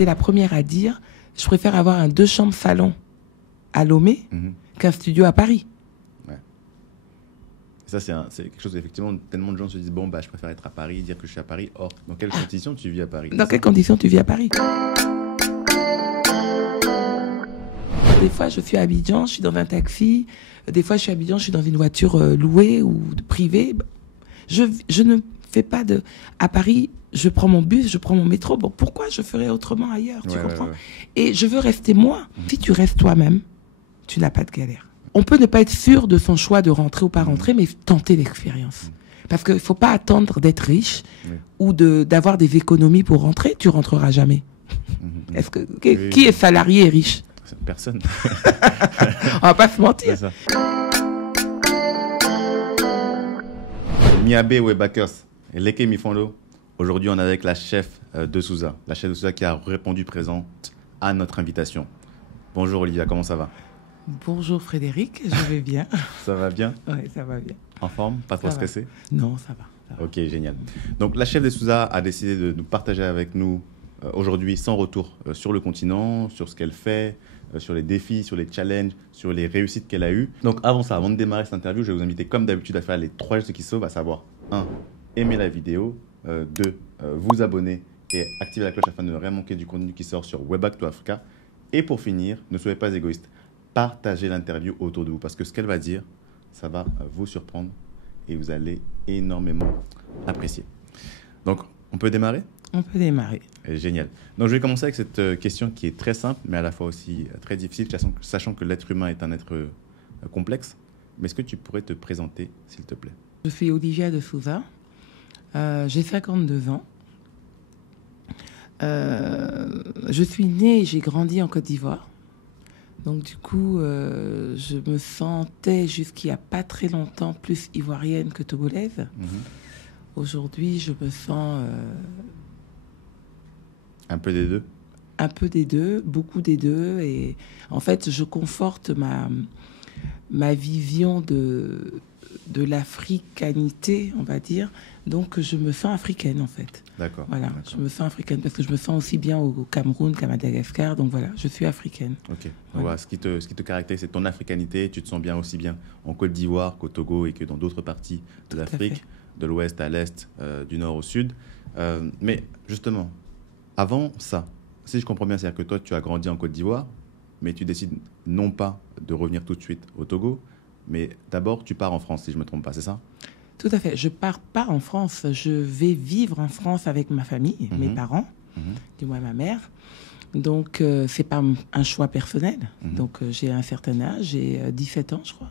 été la première à dire, je préfère avoir un 2 chambres salon à Lomé qu'un studio à Paris. Ouais. Et ça, c'est quelque chose, effectivement, tellement de gens se disent, bon, bah, je préfère être à Paris, dire que je suis à Paris. Or, dans quelles conditions tu vis à Paris? Dans quelles conditions tu vis à Paris? Des fois, je suis à Abidjan, je suis dans un taxi. Des fois, je suis à Abidjan, je suis dans une voiture louée ou privée. Je ne fais pas de... À Paris, je prends mon bus, je prends mon métro. Bon, pourquoi je ferais autrement ailleurs, tu comprends? Et je veux rester moi. Si tu restes toi-même, tu n'as pas de galère. On peut ne pas être sûr de son choix de rentrer ou pas rentrer, mais tenter l'expérience. Parce qu'il ne faut pas attendre d'être riche ou d'avoir des économies pour rentrer. Tu rentreras jamais. Qui est salarié et riche? Personne. On va pas se mentir. Miabe Webakers et Leke Mifondo. Aujourd'hui, on est avec la chef de Souza. La chef de Souza qui a répondu présente à notre invitation. Bonjour Olivia, comment ça va? Bonjour Frédéric, je vais bien. Ça va bien? Oui, ça va bien. En forme? Pas trop stressé? Non, ça va. Ok, génial. Donc la chef de Souza a décidé de nous partager avec nous aujourd'hui son retour sur le continent, sur ce qu'elle fait, sur les défis, sur les challenges, sur les réussites qu'elle a eues. Donc avant ça, avant de démarrer cette interview, je vais vous inviter comme d'habitude à faire les 3 gestes qui sauvent, à savoir 1. Aimer la vidéo, 2. Vous abonner et activer la cloche afin de ne rien manquer du contenu qui sort sur Weback to Africa. Et pour finir, ne soyez pas égoïste, partagez l'interview autour de vous parce que ce qu'elle va dire, ça va vous surprendre et vous allez énormément apprécier. Donc, on peut démarrer? On peut démarrer. Génial. Donc, je vais commencer avec cette question qui est très simple, mais à la fois aussi très difficile, sachant que l'être humain est un être complexe. Mais est-ce que tu pourrais te présenter, s'il te plaît? Je suis Olivia de Souza. J'ai 52 ans. Je suis née et j'ai grandi en Côte d'Ivoire. Donc, du coup, je me sentais jusqu'il n'y a pas très longtemps plus ivoirienne que togolaise. Aujourd'hui, je me sens... un peu des deux? Un peu des deux, beaucoup des deux. Et en fait, je conforte ma vision de l'africanité, on va dire. Donc, je me sens africaine, en fait. D'accord. Voilà, je me sens africaine parce que je me sens aussi bien au Cameroun qu'à Madagascar. Donc, voilà, je suis africaine. Ok. Voilà. Ce qui te caractérise, c'est ton africanité. Tu te sens bien aussi bien en Côte d'Ivoire qu'au Togo et que dans d'autres parties de l'Afrique, de l'ouest à l'est, du nord au sud. Mais justement, avant ça, si je comprends bien, c'est-à-dire que toi, tu as grandi en Côte d'Ivoire, mais tu décides non pas de revenir tout de suite au Togo, mais d'abord, tu pars en France, si je ne me trompe pas, c'est ça? Tout à fait. Je pars pas en France. Je vais vivre en France avec ma famille, mes parents, du moins ma mère. Donc, c'est pas un choix personnel. Donc, j'ai un certain âge, j'ai 17 ans, je crois.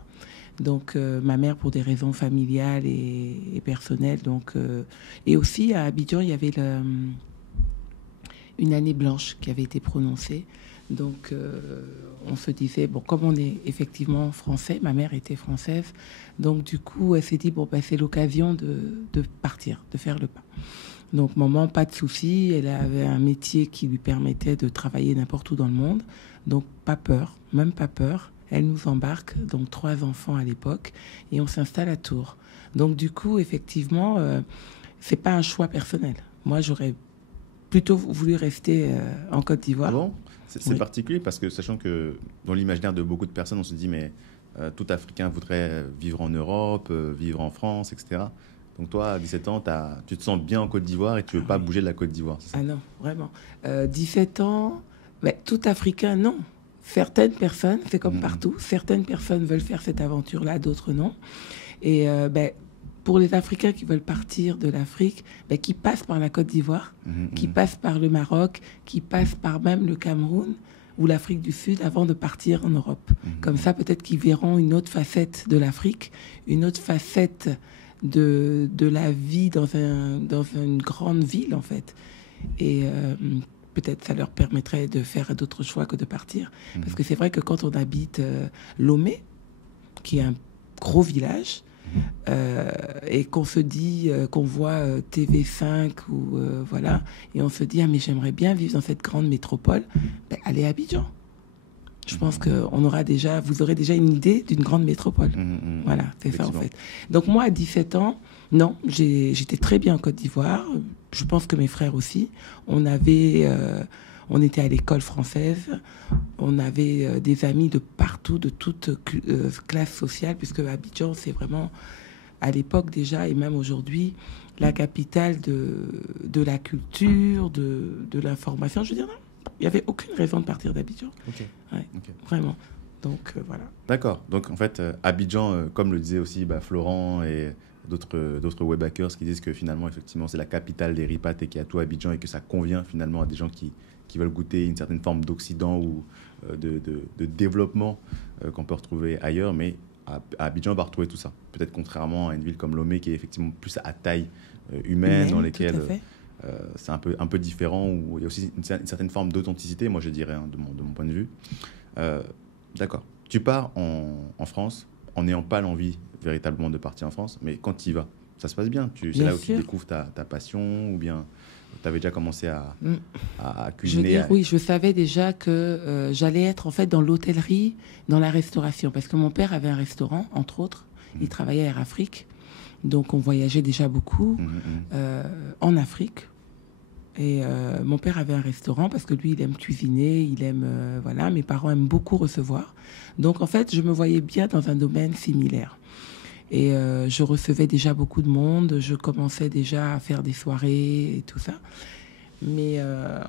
Donc, ma mère, pour des raisons familiales et personnelles. Donc, et aussi, à Abidjan, il y avait une année blanche qui avait été prononcée. Donc, on se disait, bon, comme on est effectivement français, ma mère était française, donc du coup, elle s'est dit, bon, ben, c'est l'occasion de partir, de faire le pas. Donc, maman, pas de souci, elle avait un métier qui lui permettait de travailler n'importe où dans le monde, donc pas peur, même pas peur. Elle nous embarque, donc 3 enfants à l'époque, et on s'installe à Tours. Donc, du coup, effectivement, c'est pas un choix personnel. Moi, j'aurais plutôt voulu rester en Côte d'Ivoire. Ah bon? C'est particulier parce que, sachant que dans l'imaginaire de beaucoup de personnes, on se dit, mais tout Africain voudrait vivre en Europe, vivre en France, etc. Donc toi, à 17 ans, tu te sens bien en Côte d'Ivoire et tu ne veux pas bouger de la Côte d'Ivoire, c'est ça? Ah non, vraiment. 17 ans, mais tout Africain, non. Certaines personnes, c'est comme partout, certaines personnes veulent faire cette aventure-là, d'autres non. Et pour les Africains qui veulent partir de l'Afrique, qui passent par la Côte d'Ivoire, qui passent par le Maroc, qui passent par même le Cameroun ou l'Afrique du Sud avant de partir en Europe. Comme ça, peut-être qu'ils verront une autre facette de l'Afrique, une autre facette de la vie dans une grande ville, en fait. Et peut-être ça leur permettrait de faire d'autres choix que de partir. Parce que c'est vrai que quand on habite Lomé, qui est un gros village, et qu'on se dit, qu'on voit TV5 ou voilà, et on se dit, ah mais j'aimerais bien vivre dans cette grande métropole, allez à Abidjan. Je pense que vous aurez déjà une idée d'une grande métropole. Voilà, c'est ça en fait. Donc moi, à 17 ans, non, j'étais très bien en Côte d'Ivoire. Je pense que mes frères aussi. On On était à l'école française. On avait des amis de partout, de toutes classes sociales, puisque Abidjan, c'est vraiment, à l'époque déjà, et même aujourd'hui, la capitale de la culture, de l'information. Je veux dire, non, il n'y avait aucune raison de partir d'Abidjan. Ok. Ouais, Ok. vraiment. Donc, voilà. D'accord. Donc, en fait, Abidjan, comme le disait aussi Florent et d'autres web hackers qui disent que finalement, effectivement, c'est la capitale des ripates et qu'il y a tout à Abidjan et que ça convient finalement à des gens qui veulent goûter une certaine forme d'Occident ou de développement qu'on peut retrouver ailleurs. Mais à Abidjan, on va retrouver tout ça. Peut-être contrairement à une ville comme Lomé qui est effectivement plus à taille humaine, dans lesquelles c'est un peu différent, où il y a aussi une certaine forme d'authenticité, moi je dirais, hein, de mon point de vue. D'accord. Tu pars en France en n'ayant pas l'envie véritablement de partir en France, mais quand tu y vas, ça se passe bien. C'est là où tu découvres ta passion, ou bien tu avais déjà commencé à cuisiner. Je veux dire, oui, je savais déjà que j'allais être en fait dans l'hôtellerie, dans la restauration, parce que mon père avait un restaurant, entre autres. Il travaillait à Air Afrique, donc on voyageait déjà beaucoup en Afrique. Et mon père avait un restaurant parce que lui, il aime cuisiner, il aime... voilà, mes parents aiment beaucoup recevoir. Donc, en fait, je me voyais bien dans un domaine similaire. Et je recevais déjà beaucoup de monde, je commençais déjà à faire des soirées et tout ça. Mais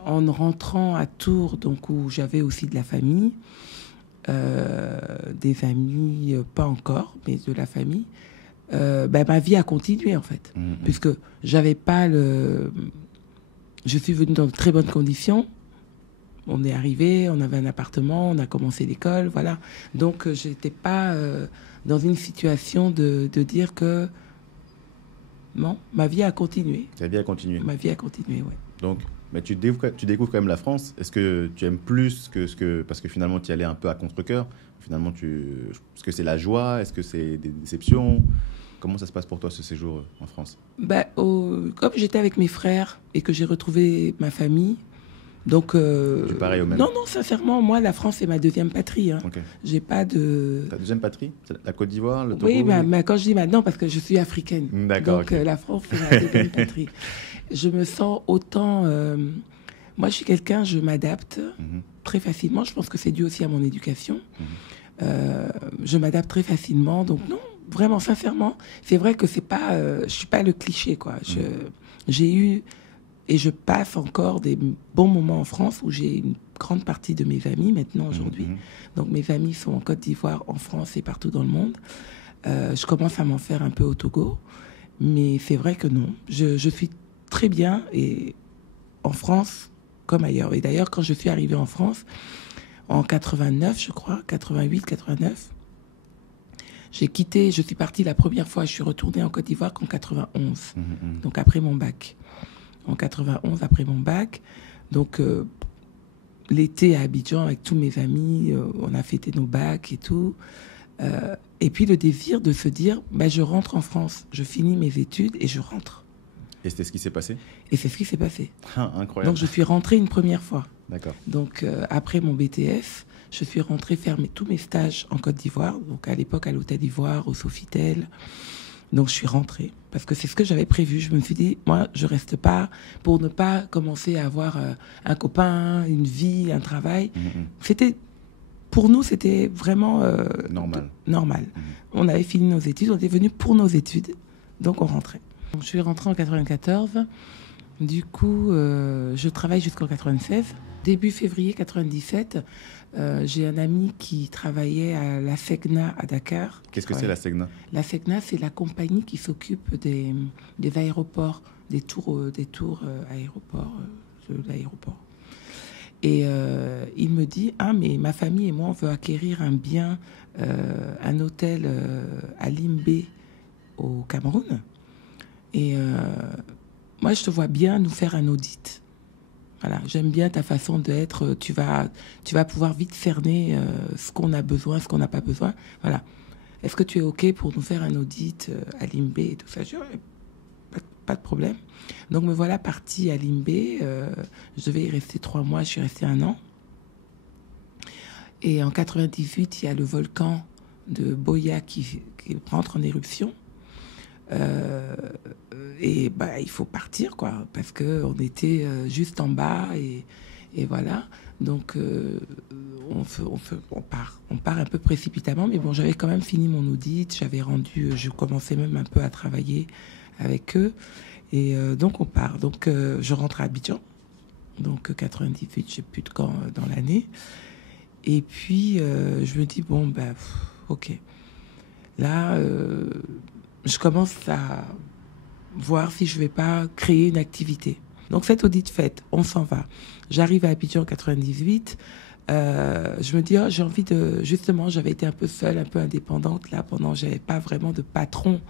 en rentrant à Tours, donc où j'avais aussi de la famille, des amis, pas encore, mais de la famille, ma vie a continué, en fait. Puisque j'avais pas le... Je suis venue dans de très bonnes conditions. On est arrivé, on avait un appartement, on a commencé l'école, voilà. Donc, je n'étais pas dans une situation de dire que... Non, ma vie a continué. Ta vie a continué. Ma vie a continué, oui. Donc, mais tu découvres quand même la France. Est-ce que tu aimes plus parce que finalement, tu y allais un peu à contre-cœur. Finalement, est-ce que c'est la joie? Est-ce que c'est des déceptions? Comment ça se passe pour toi, ce séjour en France? Comme j'étais avec mes frères et que j'ai retrouvé ma famille, donc... Tu pareil au même? Non, sincèrement, moi, la France, c'est ma deuxième patrie. Hein. Okay. J'ai pas de... Ta deuxième patrie? C'est la Côte d'Ivoire, le Togo? Oui, mais quand je dis maintenant, parce que je suis africaine. D'accord. Donc, la France, c'est ma deuxième patrie. Je me sens autant... Moi, je suis quelqu'un, je m'adapte très facilement. Je pense que c'est dû aussi à mon éducation. Je m'adapte très facilement, donc non. Vraiment, sincèrement, c'est vrai que c'est pas, je suis pas le cliché, quoi. J'ai eu et je passe encore des bons moments en France où j'ai une grande partie de mes amis maintenant aujourd'hui. Donc mes amis sont en Côte d'Ivoire, en France et partout dans le monde. Je commence à m'en faire un peu au Togo, mais c'est vrai que non. Je suis très bien et en France comme ailleurs. Et d'ailleurs, quand je suis arrivée en France en 89, je crois, 88, 89. Je suis partie la première fois, je suis retournée en Côte d'Ivoire qu'en 91, donc après mon bac. En 91, après mon bac. Donc, l'été à Abidjan, avec tous mes amis, on a fêté nos bacs et tout. Et puis, le désir de se dire, je rentre en France, je finis mes études et je rentre. Et c'était ce qui s'est passé? Et c'est ce qui s'est passé. Ah, incroyable. Donc, je suis rentrée une première fois. D'accord. Donc, après mon BTS... Je suis rentrée faire tous mes stages en Côte d'Ivoire, donc à l'époque à l'Hôtel d'Ivoire, au Sofitel. Donc je suis rentrée, parce que c'est ce que j'avais prévu. Je me suis dit, moi, je reste pas pour ne pas commencer à avoir un copain, une vie, un travail. Pour nous, c'était vraiment normal. On avait fini nos études, on était venus pour nos études, donc on rentrait. Donc, je suis rentrée en 94. Du coup, je travaille jusqu'en 96. Début février 97, j'ai un ami qui travaillait à la SEGNA à Dakar. Qu'est-ce que c'est la SEGNA? La SEGNA, c'est la compagnie qui s'occupe des aéroports, des tours aéroports, de l'aéroport. Et il me dit, mais ma famille et moi, on veut acquérir un bien, un hôtel à Limbé, au Cameroun. Et moi, je te vois bien nous faire un audit. Voilà, j'aime bien ta façon d'être. Tu vas pouvoir vite cerner ce qu'on a besoin, ce qu'on n'a pas besoin. Voilà. Est-ce que tu es OK pour nous faire un audit à Limbé et tout ça? Je dis, pas de problème. Donc, me voilà partie à Limbé. Je devais y rester 3 mois. Je suis restée 1 an. Et en 98, il y a le volcan de Boya qui rentre en éruption. Et il faut partir, quoi, parce qu'on était juste en bas et Et voilà. Donc, on part un peu précipitamment, mais bon, j'avais quand même fini mon audit, je commençais même un peu à travailler avec eux. Et donc, on part. Donc, je rentre à Abidjan. Donc, 98, je sais plus de quand dans l'année. Et puis, je me dis, bon, ben, ok. Là, je commence à voir si je vais pas créer une activité. Donc, cette audit faite, on s'en va. J'arrive à Abidjan en 98. Je me dis, oh, j'ai envie de... Justement, j'avais été un peu seule, un peu indépendante, là, pendant... J'avais pas vraiment de patron,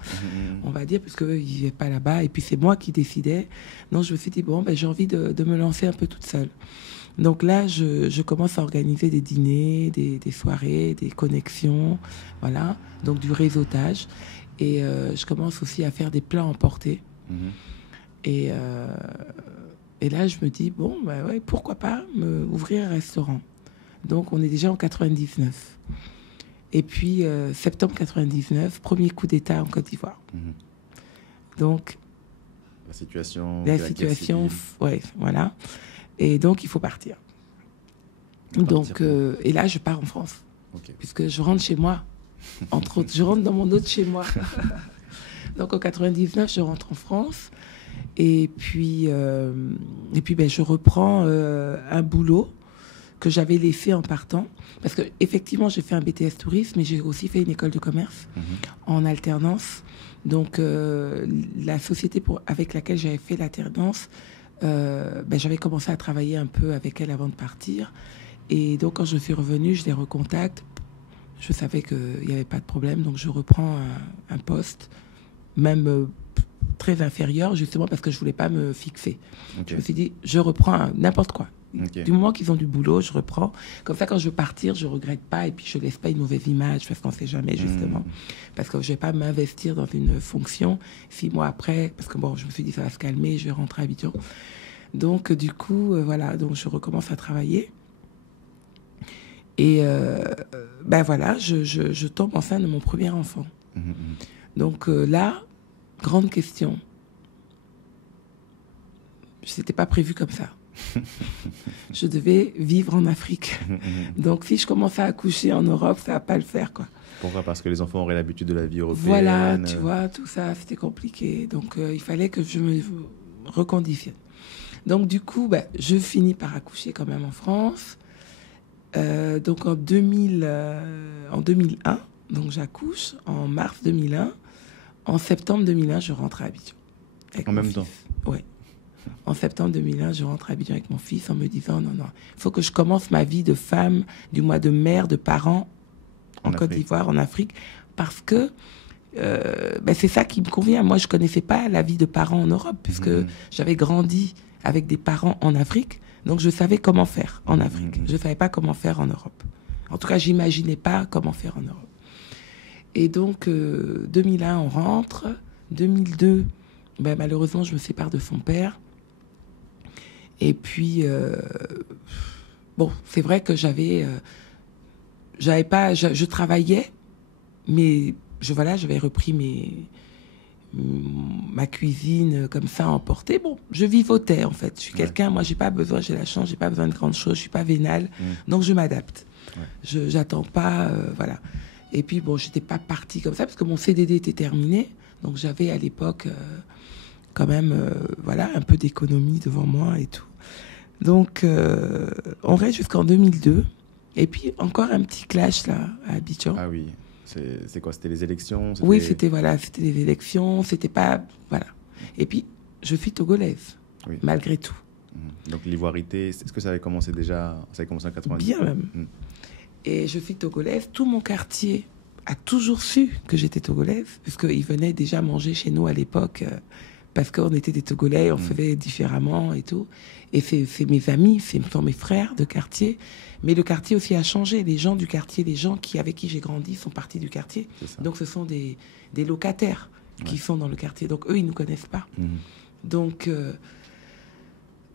on va dire, parce qu'eux, ils vivaient pas là-bas. Et puis, c'est moi qui décidais. Donc, je me suis dit, bon, ben, j'ai envie de me lancer un peu toute seule. Donc là, je commence à organiser des dîners, des soirées, des connexions, voilà. Donc, du réseautage. Et je commence aussi à faire des plats emportés. Et là, je me dis, bon, bah ouais, pourquoi pas ouvrir un restaurant. Donc, on est déjà en 99. Et puis, septembre 99, premier coup d'État en Côte d'Ivoire. Donc, la situation, ouais, voilà. Et donc, il faut partir. Donc, et là, je pars en France. Okay. Puisque je rentre chez moi. Entre autres, je rentre dans mon autre chez moi. Donc, en 99, je rentre en France. Et puis ben, je reprends un boulot que j'avais laissé en partant. Parce que effectivement, j'ai fait un BTS tourisme, mais j'ai aussi fait une école de commerce en alternance. Donc, la société avec laquelle j'avais fait l'alternance, ben, j'avais commencé à travailler un peu avec elle avant de partir. Et donc, quand je suis revenue, je les recontacte. Je savais qu'il n'y avait pas de problème, donc je reprends un poste, même très inférieur, justement parce que je ne voulais pas me fixer. Okay. Je me suis dit, je reprends n'importe quoi. Okay. Du moment qu'ils ont du boulot, je reprends. Comme ça, quand je veux partir, je ne regrette pas et puis je ne laisse pas une mauvaise image parce qu'on ne sait jamais, justement. Parce que je ne vais pas m'investir dans une fonction 6 mois après, parce que bon, je me suis dit, ça va se calmer, je vais rentrer à Abidjan. Donc, du coup, voilà, donc je recommence à travailler. Et ben voilà, je tombe enceinte de mon premier enfant. Donc là, grande question. C'était pas prévu comme ça. Je devais vivre en Afrique. Donc si je commençais à accoucher en Europe, ça va pas le faire, quoi. Pourquoi? Parce que les enfants auraient l'habitude de la vie européenne. Voilà, tu vois, tout ça, c'était compliqué. Donc il fallait que je me reconditionne. Donc du coup, ben, je finis par accoucher quand même en France. Donc en 2001, donc j'accouche en mars 2001. En septembre 2001, je rentre à Abidjan. En même temps? Oui. En septembre 2001, je rentre à Abidjan avec mon fils en me disant non, il faut que je commence ma vie de femme, du moins de mère, de parent en Côte d'Ivoire, en Afrique, parce que ben c'est ça qui me convient. Moi, je ne connaissais pas la vie de parent en Europe, puisque j'avais grandi avec des parents en Afrique. Donc, je savais comment faire en Afrique. Je ne savais pas comment faire en Europe. En tout cas, je n'imaginais pas comment faire en Europe. Et donc, 2001, on rentre. 2002, ben, malheureusement, je me sépare de son père. Et puis, bon, c'est vrai que je travaillais, mais j'avais repris ma cuisine comme ça emportée. Bon, je vivotais en fait. Je suis quelqu'un, moi j'ai la chance, j'ai pas besoin de grandes choses, je suis pas vénale, donc je m'adapte. J'attends pas, voilà. Et puis bon, j'étais pas partie comme ça parce que mon CDD était terminé, donc j'avais à l'époque quand même, voilà, un peu d'économie devant moi et tout. Donc on reste jusqu'en 2002, et puis encore un petit clash là à Abidjan. Ah oui. C'est quoi? C'était les élections? Oui, c'était les élections. C'était pas... Voilà. Et puis, je suis togolaise, malgré tout. Donc, l'ivoirité, est-ce que ça avait commencé déjà? Ça avait commencé en 90? Bien même. Et je suis togolaise. Tout mon quartier a toujours su que j'étais togolaise, puisqu'ils venaient déjà manger chez nous à l'époque, parce qu'on était des Togolais, on faisait différemment et tout. Et c'est mes amis, ce sont mes frères de quartier. Mais le quartier aussi a changé. Les gens du quartier, les gens avec qui j'ai grandi sont partis du quartier. Donc, ce sont des locataires qui sont dans le quartier. Donc, eux, ils ne nous connaissent pas. Donc,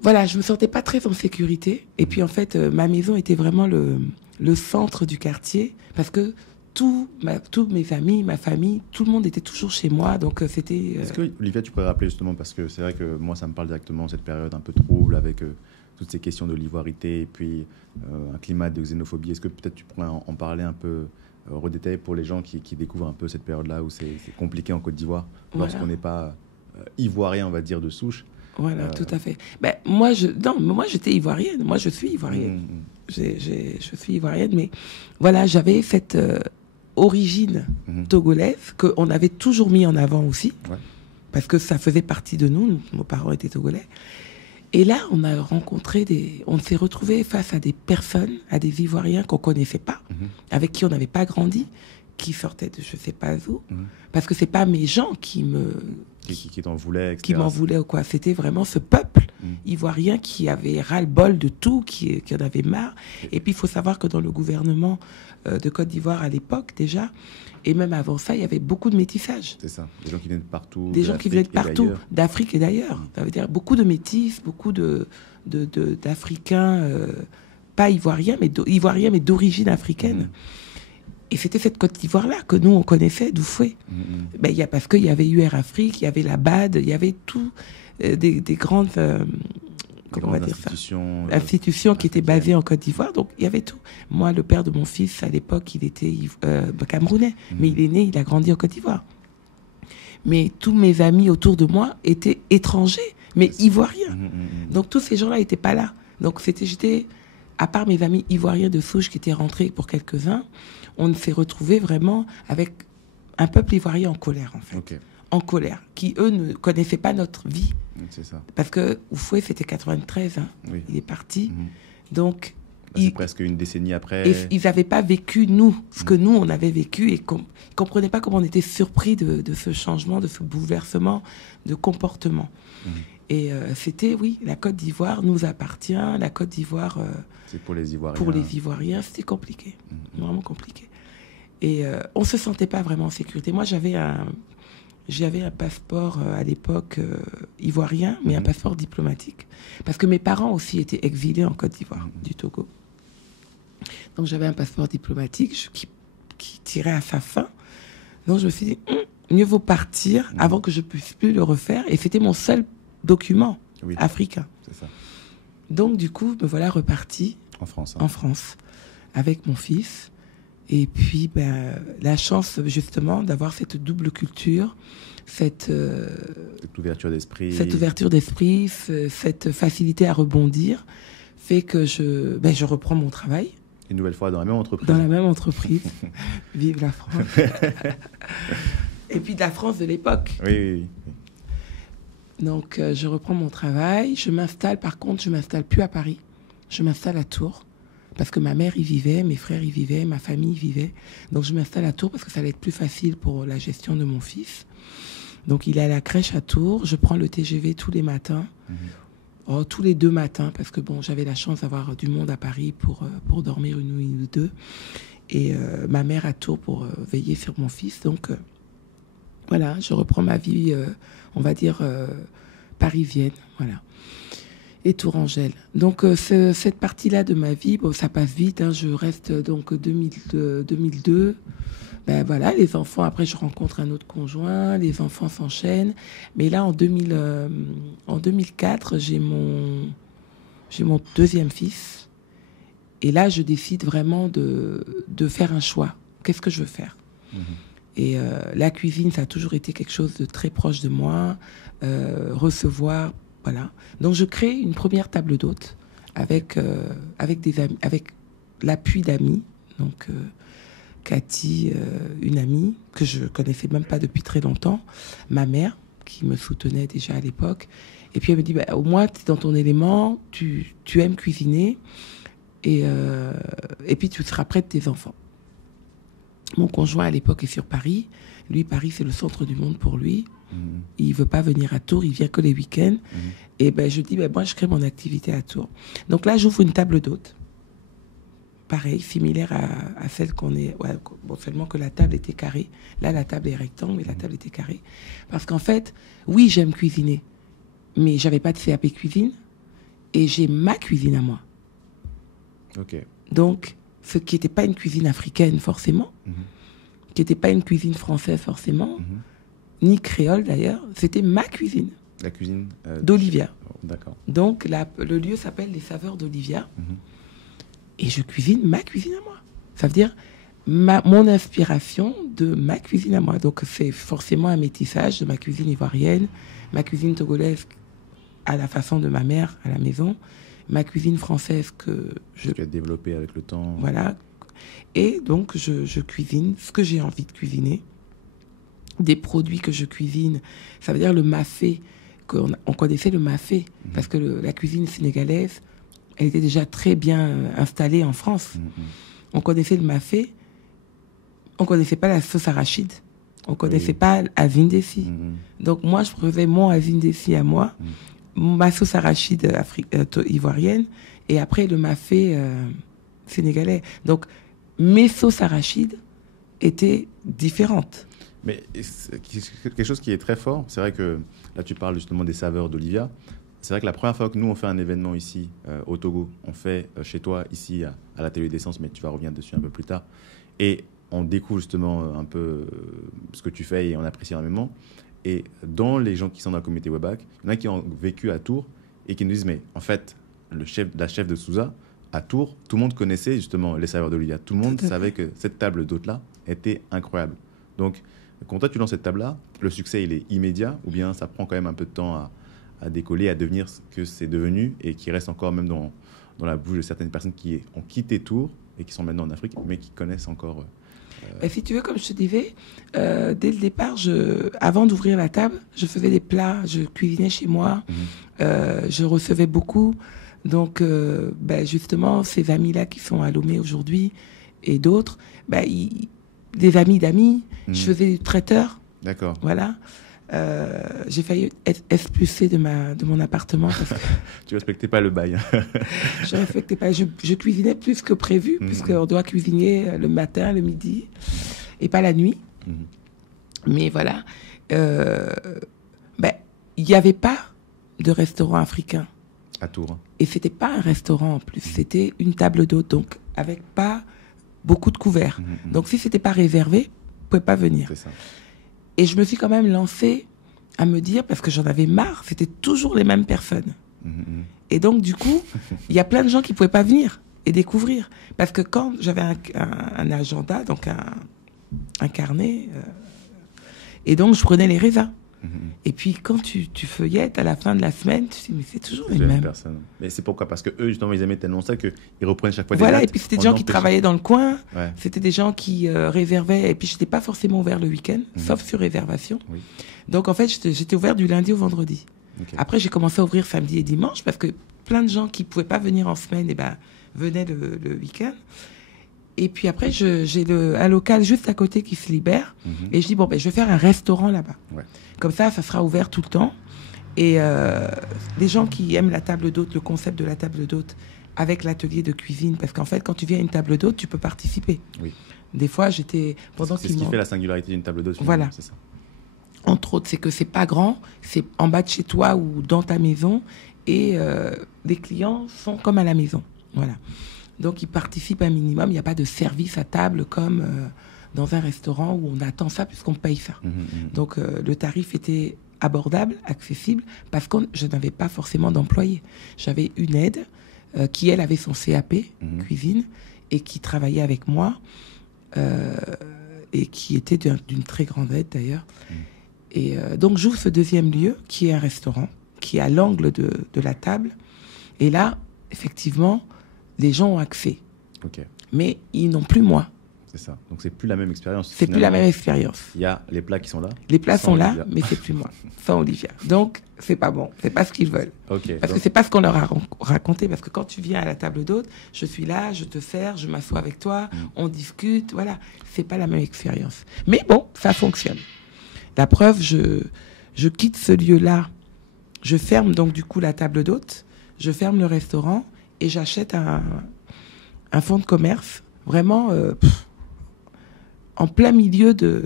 voilà, je ne me sentais pas très en sécurité. Et puis, en fait, ma maison était vraiment le centre du quartier. Parce que tous mes amis, ma famille, tout le monde était toujours chez moi. Donc, c'était... Est-ce que, Olivia, tu pourrais rappeler justement, parce que c'est vrai que moi, ça me parle directement, cette période un peu trouble avec toutes ces questions de l'ivoirité et puis un climat de xénophobie. Est-ce que peut-être tu pourrais en parler un peu, redétailler pour les gens qui découvrent un peu cette période-là où c'est compliqué en Côte d'Ivoire, lorsqu'on n'est pas ivoirien, on va dire, de souche. Voilà, tout à fait. Ben, moi, j'étais ivoirienne. Moi, je suis ivoirienne. Je suis ivoirienne, mais voilà, j'avais cette origine togolaise qu'on avait toujours mis en avant aussi, parce que ça faisait partie de nous. Nos parents étaient togolais. Et là, on s'est retrouvés face à des personnes, à des Ivoiriens qu'on connaissait pas, avec qui on n'avait pas grandi, qui sortaient de je sais pas où, parce que c'est pas mes gens qui t'en voulaient, etc. Qui m'en voulaient ou quoi. C'était vraiment ce peuple ivoirien qui avait ras-le-bol de tout, qui en avait marre. Et puis, il faut savoir que dans le gouvernement de Côte d'Ivoire à l'époque, déjà, et même avant ça, il y avait beaucoup de métissage. C'est ça. Des gens qui viennent de partout. Des gens qui venaient de partout, d'Afrique et d'ailleurs. Ça veut dire beaucoup de métis, beaucoup d'Africains, pas ivoiriens, mais d'origine africaine. Et c'était cette Côte d'Ivoire-là que nous, on connaissait, d'Oufoué. Ben, parce qu'il y avait UR Afrique, il y avait la BAD, il y avait tout, des grandes comment on va dire institutions qui étaient basées en Côte d'Ivoire. Donc, il y avait tout. Moi, le père de mon fils, à l'époque, il était camerounais. Mais il est né, il a grandi en Côte d'Ivoire. Mais tous mes amis autour de moi étaient étrangers, mais ivoiriens. Donc, tous ces gens-là n'étaient pas là. Donc, j'étais, à part mes amis ivoiriens de souche qui étaient rentrés pour quelques-uns, on s'est retrouvés vraiment avec un peuple ivoirien en colère, en fait. Okay. En colère, qui, eux, ne connaissaient pas notre vie. C'est ça. Parce que Oufoué, c'était 93, hein. Oui. Il est parti. Donc, c'est presque une décennie après. Et ils n'avaient pas vécu, nous, ce que nous, on avait vécu, et ils ne comprenaient pas comment on était surpris de ce changement, de ce bouleversement de comportement. Et c'était, oui, la Côte d'Ivoire nous appartient, la Côte d'Ivoire... c'est pour les Ivoiriens. Pour les Ivoiriens, c'était compliqué, vraiment compliqué. Et on ne se sentait pas vraiment en sécurité. Moi, j'avais un passeport à l'époque ivoirien, mais un passeport diplomatique. Parce que mes parents aussi étaient exilés en Côte d'Ivoire, du Togo. Donc j'avais un passeport diplomatique qui tirait à sa fin. Donc je me suis dit, mieux vaut partir avant que je puisse plus le refaire. Et c'était mon seul document africain. C'est ça. Donc du coup, me voilà reparti en France. En France, avec mon fils. Et puis, la chance, justement, d'avoir cette double culture, cette ouverture d'esprit. Cette ouverture d'esprit, cette facilité à rebondir, fait que je reprends mon travail. Une nouvelle fois dans la même entreprise. Dans la même entreprise. Vive la France. Et puis de la France de l'époque. Oui. Donc, je reprends mon travail. Je m'installe, par contre, je ne m'installe plus à Paris. Je m'installe à Tours. Parce que ma mère y vivait, mes frères y vivaient, ma famille y vivait. Donc, je m'installe à Tours parce que ça allait être plus facile pour la gestion de mon fils. Donc, il est à la crèche à Tours. Je prends le TGV tous les matins. Tous les 2 matins, parce que bon, j'avais la chance d'avoir du monde à Paris pour dormir une nuit ou 2. Et ma mère à Tours pour veiller sur mon fils. Donc, voilà, je reprends ma vie, on va dire, parisienne. Voilà. Et Tourangelle. Donc, cette partie-là de ma vie, bon, ça passe vite. Hein, je reste donc 2002. Ben voilà, les enfants, après, je rencontre un autre conjoint. Les enfants s'enchaînent. Mais là, en 2004, j'ai mon deuxième fils. Et là, je décide vraiment de faire un choix. Qu'est-ce que je veux faire ? Et la cuisine, ça a toujours été quelque chose de très proche de moi. Recevoir... Voilà. Donc, je crée une première table d'hôte avec des amis, avec l'appui d'amis. Donc, Cathy, une amie que je connaissais même pas depuis très longtemps, ma mère qui me soutenait déjà à l'époque. Et puis, elle me dit, au moins, tu es dans ton élément, tu aimes cuisiner et puis tu seras près de tes enfants. Mon conjoint à l'époque est sur Paris. Lui, Paris, c'est le centre du monde pour lui. Il veut pas venir à Tours, il vient que les week-ends. Et je dis, moi, je crée mon activité à Tours. Donc là, j'ouvre une table d'hôte. Pareil, similaire à celle qu'on est... Ouais, bon, seulement que la table était carrée. Là, la table est rectangle, mais la table était carrée. Parce qu'en fait, oui, j'aime cuisiner. Mais j'avais pas de CAP cuisine. Et j'ai ma cuisine à moi. Ok. Donc, ce qui n'était pas une cuisine africaine, forcément. qui n'était pas une cuisine française forcément, ni créole d'ailleurs. C'était ma cuisine. La cuisine d'Olivia. D'accord. Donc, le lieu s'appelle Les Saveurs d'Olivia. Et je cuisine ma cuisine à moi. Ça veut dire mon inspiration de ma cuisine à moi. Donc, c'est forcément un métissage de ma cuisine ivoirienne, ma cuisine togolaise à la façon de ma mère à la maison, ma cuisine française que je... Tu as développé avec le temps. Voilà. Et donc, je cuisine ce que j'ai envie de cuisiner. Des produits que je cuisine. Ça veut dire le mafé. On connaissait le mafé. Parce que la cuisine sénégalaise, elle était déjà très bien installée en France. On connaissait le mafé. On ne connaissait pas la sauce arachide. On ne connaissait pas Azindessi. Donc, moi, je faisais mon Azindessi à moi, ma sauce arachide ivoirienne, et après, le mafé sénégalais. Donc, mes sauces arachides étaient différentes. Mais quelque chose qui est très fort, c'est vrai que là, tu parles justement des saveurs d'Olivia. C'est vrai que la première fois que nous, on fait un événement ici, au Togo, on fait chez toi, ici, à l'atelier d'essence, mais tu vas revenir dessus un peu plus tard. Et on découvre justement un peu ce que tu fais et on apprécie énormément. Et dans les gens qui sont dans la communauté Webac, il y en a qui ont vécu à Tours et qui nous disent, mais en fait, la chef de Souza, à Tours, tout le monde connaissait justement les saveurs d'Olivia. Tout le monde savait que cette table d'hôte-là était incroyable. Donc, quand toi, tu lances cette table-là, le succès, il est immédiat ou bien ça prend quand même un peu de temps à décoller, à devenir ce que c'est devenu et qui reste encore même dans la bouche de certaines personnes qui ont quitté Tours et qui sont maintenant en Afrique, mais qui connaissent encore... Si tu veux, comme je te disais, dès le départ, avant d'ouvrir la table, je faisais des plats, je cuisinais chez moi, je recevais beaucoup. Donc, justement, ces amis-là qui sont à Lomé aujourd'hui et d'autres, des amis d'amis, je faisais des traiteurs. D'accord. Voilà. J'ai failli être expulsée de mon appartement parce que tu respectais pas le bail. Je respectais pas. Je cuisinais plus que prévu, puisqu'on doit cuisiner le matin, le midi, et pas la nuit. Mais voilà. Il n'y avait pas de restaurant africain. À Tours. Et c'était pas un restaurant en plus. C'était une table d'hôte, donc avec pas beaucoup de couverts. Donc si c'était pas réservé, vous pouvez pas venir. C'est ça. Et je me suis quand même lancée à me dire, parce que j'en avais marre, c'était toujours les mêmes personnes. Et donc, du coup, il y a plein de gens qui ne pouvaient pas venir et découvrir. Parce que quand j'avais un agenda, donc un carnet, et donc je prenais les raisins. Et puis, quand tu feuillettes à la fin de la semaine, tu te dis, mais c'est toujours les mêmes personnes. Mais c'est pourquoi? Parce qu'eux, justement, ils aimaient tellement ça qu'ils reprenaient chaque fois des Voilà, dates. et puis c'était des gens qui travaillaient dans le coin. Ouais. C'était des gens qui réservaient. Et puis, je n'étais pas forcément ouvert le week-end, sauf sur réservation. Oui. Donc, en fait, j'étais ouvert du lundi au vendredi. Okay. Après, j'ai commencé à ouvrir samedi et dimanche parce que plein de gens qui ne pouvaient pas venir en semaine venaient le week-end. Et puis après, j'ai un local juste à côté qui se libère. Et je dis, je vais faire un restaurant là-bas. Ouais. Comme ça sera ouvert tout le temps. Et les gens qui aiment la table d'hôte, le concept de la table d'hôte, avec l'atelier de cuisine, parce qu'en fait, quand tu viens à une table d'hôte, tu peux participer. Oui. Des fois, j'étais... C'est ce qui fait la singularité d'une table d'hôte. Voilà. C'est ça. Entre autres, c'est que c'est pas grand, c'est en bas de chez toi ou dans ta maison, et les clients sont comme à la maison. Voilà. Donc, ils participent un minimum. Il n'y a pas de service à table comme dans un restaurant où on attend ça puisqu'on paye ça. Donc, le tarif était abordable, accessible, parce que je n'avais pas forcément d'employés. J'avais une aide qui, elle, avait son CAP, cuisine, et qui travaillait avec moi, et qui était d'une très grande aide, d'ailleurs. Et donc, j'ouvre ce deuxième lieu, qui est un restaurant, qui est à l'angle de la table. Et là, effectivement... les gens ont accès, mais ils n'ont plus moi. C'est ça. Donc, c'est plus la même expérience. C'est plus la même expérience. Il y a les plats qui sont là. Les plats sont là, mais c'est plus moi, sans Olivia. Donc, c'est pas bon. C'est pas ce qu'ils veulent. Parce que c'est pas ce qu'on leur a raconté. Parce que quand tu viens à la table d'hôte, je suis là, je te sers, je m'assois avec toi, on discute. Voilà. C'est pas la même expérience. Mais bon, ça fonctionne. La preuve, je quitte ce lieu-là. Je ferme donc du coup la table d'hôte. Je ferme le restaurant. Et j'achète un fonds de commerce, vraiment en plein milieu de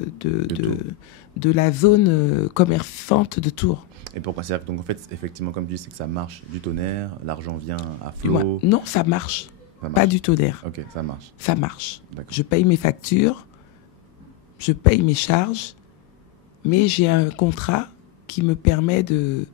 la zone commerçante de Tours. Et pourquoi? C'est-à-dire que, donc, en fait, effectivement, comme tu dis, c'est que ça marche du tonnerre, l'argent vient à flot. Non, ça marche. Pas du tonnerre. Ok, ça marche. Ça marche. Je paye mes factures, je paye mes charges, mais j'ai un contrat qui me permet de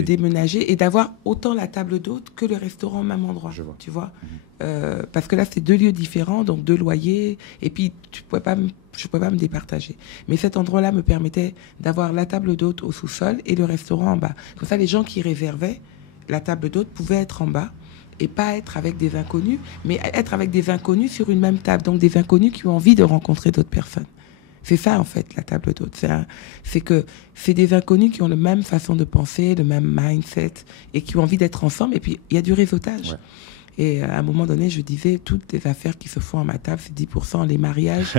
déménager et d'avoir autant la table d'hôte que le restaurant au même endroit. Tu vois, parce que là, c'est 2 lieux différents, donc 2 loyers, et puis je ne pouvais pas me départager. Mais cet endroit-là me permettait d'avoir la table d'hôte au sous-sol et le restaurant en bas. Comme ça, les gens qui réservaient la table d'hôte pouvaient être en bas et pas être avec des inconnus, mais être avec des inconnus sur une même table. Donc des inconnus qui ont envie de rencontrer d'autres personnes. C'est ça, en fait, la table d'hôte. C'est que c'est des inconnus qui ont la même façon de penser, le même mindset, et qui ont envie d'être ensemble. Et puis, il y a du réseautage. Ouais. Et à un moment donné, je disais, toutes les affaires qui se font à ma table, c'est 10%. Les mariages,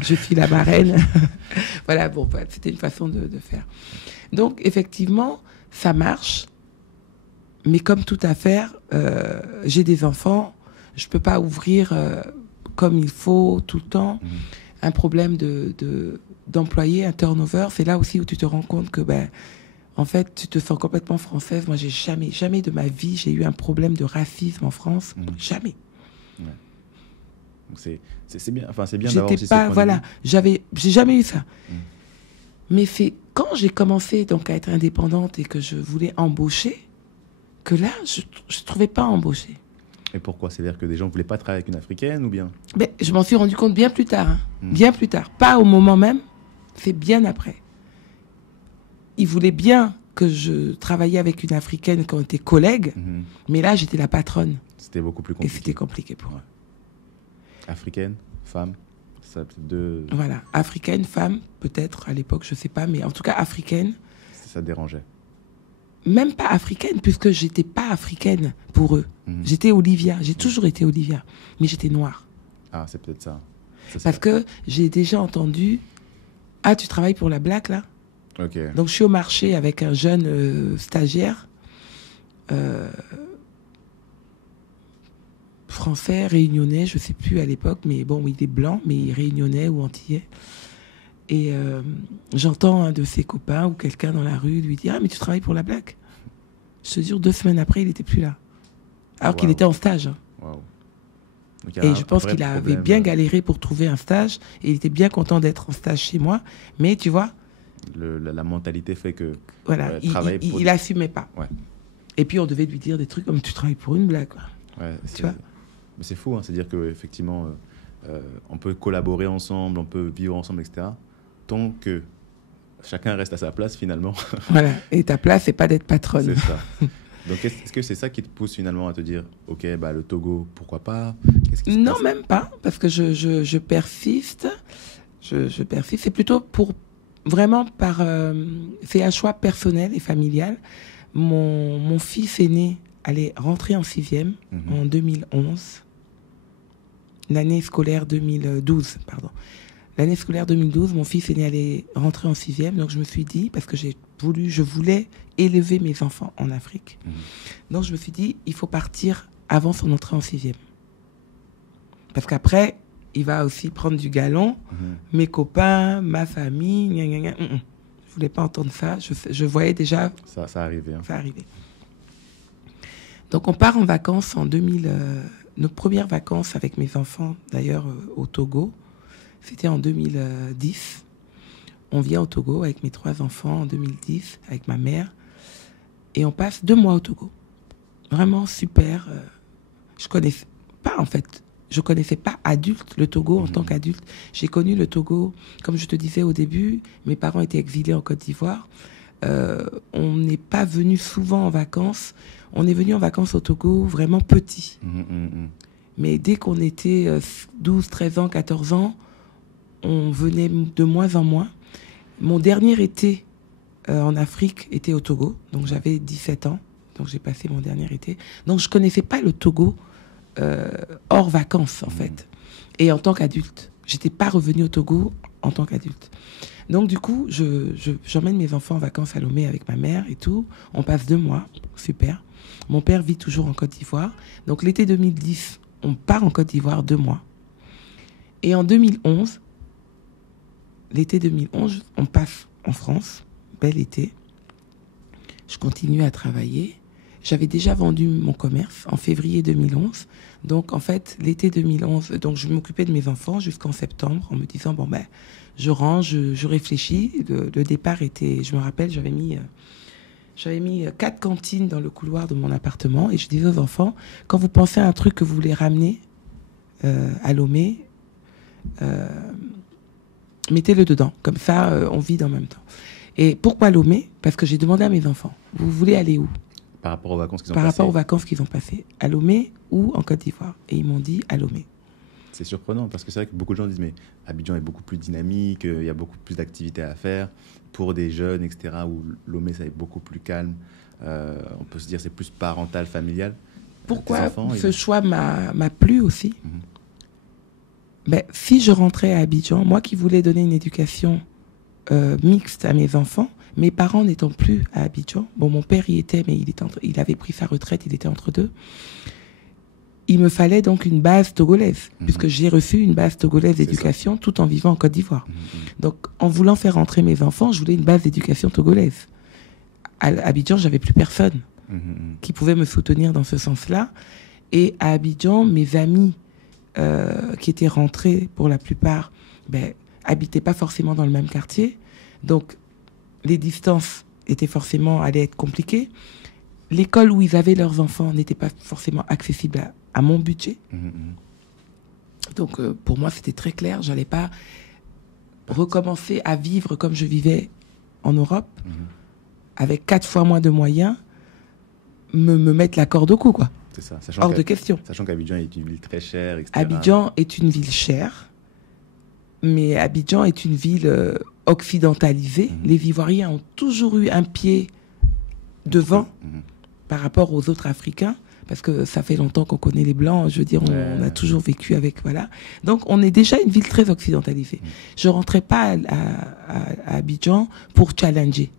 je suis la marraine. Voilà, bon, c'était une façon de faire. Donc, effectivement, ça marche. Mais comme toute affaire, j'ai des enfants. Je ne peux pas ouvrir comme il faut tout le temps. Un problème d'employé, un turnover, c'est là aussi où tu te rends compte que, en fait, tu te sens complètement française. Moi, j'ai jamais de ma vie, j'ai eu un problème de racisme en France. Jamais. Ouais. Donc c'est bien, enfin, c'est bien d'avoir aussi pas, ce point voilà, de vue. j'ai jamais eu ça. Mais c'est quand j'ai commencé donc à être indépendante et que je voulais embaucher, que là, je ne trouvais pas embaucher. Et pourquoi? C'est-à-dire que des gens ne voulaient pas travailler avec une Africaine ou bien? Je m'en suis rendu compte bien plus tard. Bien plus tard. Pas au moment même, c'est bien après. Ils voulaient bien que je travaillais avec une Africaine quand on était collègues, mais là, j'étais la patronne. C'était beaucoup plus compliqué. Et c'était compliqué pour eux. Africaine, femme, ça peut-être deux... Voilà, africaine, femme, peut-être à l'époque, je ne sais pas, mais en tout cas africaine. Ça dérangeait. Même pas africaine, puisque j'étais pas africaine pour eux. J'étais Olivia, j'ai toujours été Olivia, mais j'étais noire. Ah, c'est peut-être ça. Parce que j'ai déjà entendu, ah, tu travailles pour la Black, là? Ok. Donc je suis au marché avec un jeune stagiaire, français, réunionnais, je sais plus à l'époque, mais bon, il est blanc, mais réunionnais ou antillais. Et j'entends un de ses copains ou quelqu'un dans la rue lui dire « Ah, mais tu travailles pour la Black ?» Je te jure, 2 semaines après, il n'était plus là. Alors qu'il était en stage. Wow. Et je pense qu'il avait bien galéré pour trouver un stage. Et il était bien content d'être en stage chez moi. Mais tu vois... La mentalité fait que... Voilà, il n'assumait pas. Ouais. Et puis, on devait lui dire des trucs comme « Tu travailles pour une Black. » Ouais, tu vois? Mais c'est fou, hein, c'est-à-dire qu'effectivement, on peut collaborer ensemble, on peut vivre ensemble, etc. Tant que chacun reste à sa place, finalement. Voilà, et ta place, c'est pas d'être patronne. C'est ça. Donc, est-ce que c'est ça qui te pousse finalement à te dire, OK, le Togo, pourquoi pas? Qu'est-ce qui se Non, passe? même pas, parce que je persiste. Je persiste. C'est plutôt pour vraiment c'est un choix personnel et familial. Mon fils aîné allait rentrer en 6e en 2011. L'année scolaire 2012, pardon. L'année scolaire 2012, mon fils aîné allait rentrer en 6e, donc je me suis dit, parce que je voulais élever mes enfants en Afrique. Donc je me suis dit, il faut partir avant son entrée en 6e. Parce qu'après, il va aussi prendre du galon, mes copains, ma famille, gna gna gna. Je voulais pas entendre ça, je voyais déjà... Ça arrivait. Hein. Ça arrivait. Donc on part en vacances en 2000... nos premières vacances avec mes enfants, d'ailleurs, au Togo, c'était en 2010. On vient au Togo avec mes 3 enfants en 2010, avec ma mère. Et on passe 2 mois au Togo. Vraiment super. Je connaissais pas, en fait. Je connaissais pas adulte, le Togo en tant qu'adulte. J'ai connu le Togo, comme je te disais au début, mes parents étaient exilés en Côte d'Ivoire. On n'est pas venu souvent en vacances. On est venu en vacances au Togo vraiment petit. Mais dès qu'on était 12, 13 ans, 14 ans, on venait de moins en moins. Mon dernier été en Afrique était au Togo. Donc j'avais 17 ans. Donc j'ai passé mon dernier été. Donc je ne connaissais pas le Togo hors vacances, en fait. Et en tant qu'adulte. Je n'étais pas revenue au Togo en tant qu'adulte. Donc du coup, j'emmène mes enfants en vacances à Lomé avec ma mère et tout. On passe 2 mois. Super. Mon père vit toujours en Côte d'Ivoire. Donc l'été 2010, on part en Côte d'Ivoire 2 mois. Et en 2011, l'été 2011, on passe en France. Bel été. Je continue à travailler. j'avais déjà vendu mon commerce en février 2011. Donc, en fait, l'été 2011, donc je m'occupais de mes enfants jusqu'en septembre en me disant, bon, ben, je range, je réfléchis. Le départ était, je me rappelle, j'avais mis 4 cantines dans le couloir de mon appartement et je disais aux enfants, quand vous pensez à un truc que vous voulez ramener à Lomé, mettez-le dedans. Comme ça, on vide en même temps. Et pourquoi Lomé? Parce que j'ai demandé à mes enfants, vous voulez aller où? Par rapport aux vacances qu'ils ont Par passées. rapport aux vacances qu'ils ont passées. À Lomé ou en Côte d'Ivoire? Et ils m'ont dit à Lomé. C'est surprenant parce que c'est vrai que beaucoup de gens disent mais Abidjan est beaucoup plus dynamique, il y a beaucoup plus d'activités à faire pour des jeunes, etc. Où Lomé, ça est beaucoup plus calme. On peut se dire c'est plus parental, familial. Pourquoi ce choix m'a plu aussi? Ben, si je rentrais à Abidjan, moi qui voulais donner une éducation mixte à mes enfants, mes parents n'étant plus à Abidjan, bon, mon père y était, mais il avait pris sa retraite, il était entre deux. Il me fallait donc une base togolaise, puisque j'ai reçu une base togolaise d'éducation tout en vivant en Côte d'Ivoire. Donc, en voulant faire rentrer mes enfants, je voulais une base d'éducation togolaise. À Abidjan, j'avais plus personne qui pouvait me soutenir dans ce sens-là. Et à Abidjan, mes amis qui étaient rentrés, pour la plupart, habitaient pas forcément dans le même quartier. Donc, les distances allaient être compliquées. L'école où ils avaient leurs enfants n'était pas forcément accessible à mon budget. Donc, pour moi, c'était très clair. J'allais pas recommencer à vivre comme je vivais en Europe, avec 4 fois moins de moyens, me mettre la corde au cou, quoi. C'est ça. Hors de question. Sachant qu'Abidjan est une ville très chère, etc. Abidjan est une ville chère, mais Abidjan est une ville occidentalisée. Les Ivoiriens ont toujours eu un pied devant par rapport aux autres Africains, parce que ça fait longtemps qu'on connaît les Blancs, je veux dire, on a toujours vécu avec, voilà. Donc, on est déjà une ville très occidentalisée. Je rentrais pas à Abidjan pour challenger.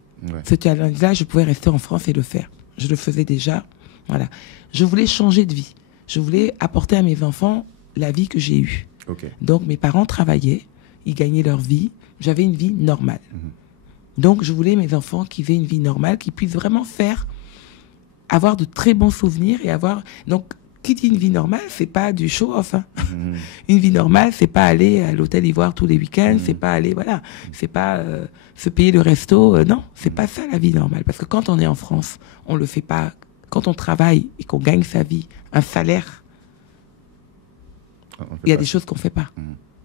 Ce challenge-là, je pouvais rester en France et le faire. Je le faisais déjà, voilà. Je voulais changer de vie. Je voulais apporter à mes enfants la vie que j'ai eue. Donc, mes parents travaillaient, ils gagnaient leur vie, j'avais une vie normale. Donc, je voulais mes enfants qui aient une vie normale, qui puissent vraiment avoir de très bons souvenirs et avoir... Donc, qui dit une vie normale, c'est pas du show-off. Hein. Une vie normale, c'est pas aller à l'hôtel Ivoire tous les week-ends, c'est pas aller, voilà, c'est pas se payer le resto. Non, c'est pas ça la vie normale. Parce que quand on est en France, on le fait pas. Quand on travaille et qu'on gagne sa vie, un salaire, il y a des choses qu'on fait pas.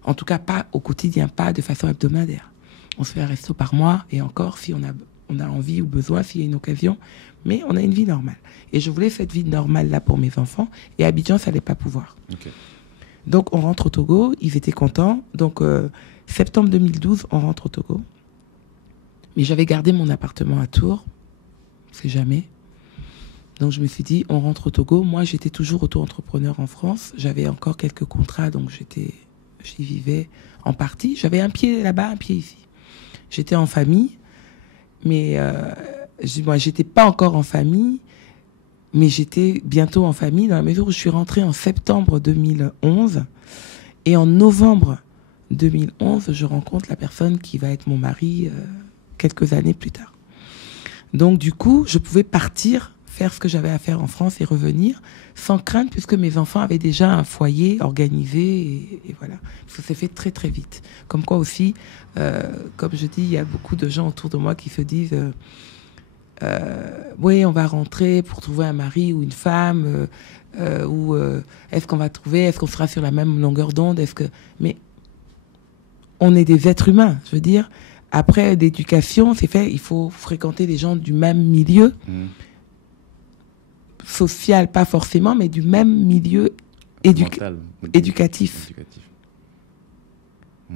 En tout cas, pas au quotidien, pas de façon hebdomadaire. On se fait un resto par mois et encore si on a envie ou besoin, s'il y a une occasion, mais on a une vie normale. Et je voulais cette vie normale-là pour mes enfants, et à Abidjan, ça n'allait pas pouvoir. Donc, on rentre au Togo, ils étaient contents. Donc, septembre 2012, on rentre au Togo. Mais j'avais gardé mon appartement à Tours, c'est jamais. Donc, je me suis dit, on rentre au Togo. Moi, j'étais toujours auto-entrepreneur en France. J'avais encore quelques contrats, donc j'y vivais en partie. J'avais un pied là-bas, un pied ici. J'étais en famille, mais moi, j'étais pas encore en famille, mais j'étais bientôt en famille dans la mesure où je suis rentrée en septembre 2011 et en novembre 2011, je rencontre la personne qui va être mon mari quelques années plus tard. Donc, du coup, je pouvais partir, faire ce que j'avais à faire en France et revenir sans crainte puisque mes enfants avaient déjà un foyer organisé et voilà. Ça s'est fait très, très vite. Comme quoi aussi, comme je dis, il y a beaucoup de gens autour de moi qui se disent oui, on va rentrer pour trouver un mari ou une femme ou est-ce qu'on sera sur la même longueur d'onde, mais on est des êtres humains, je veux dire. Après, d'éducation, c'est fait, il faut fréquenter des gens du même milieu, social, pas forcément, mais du même milieu éducatif.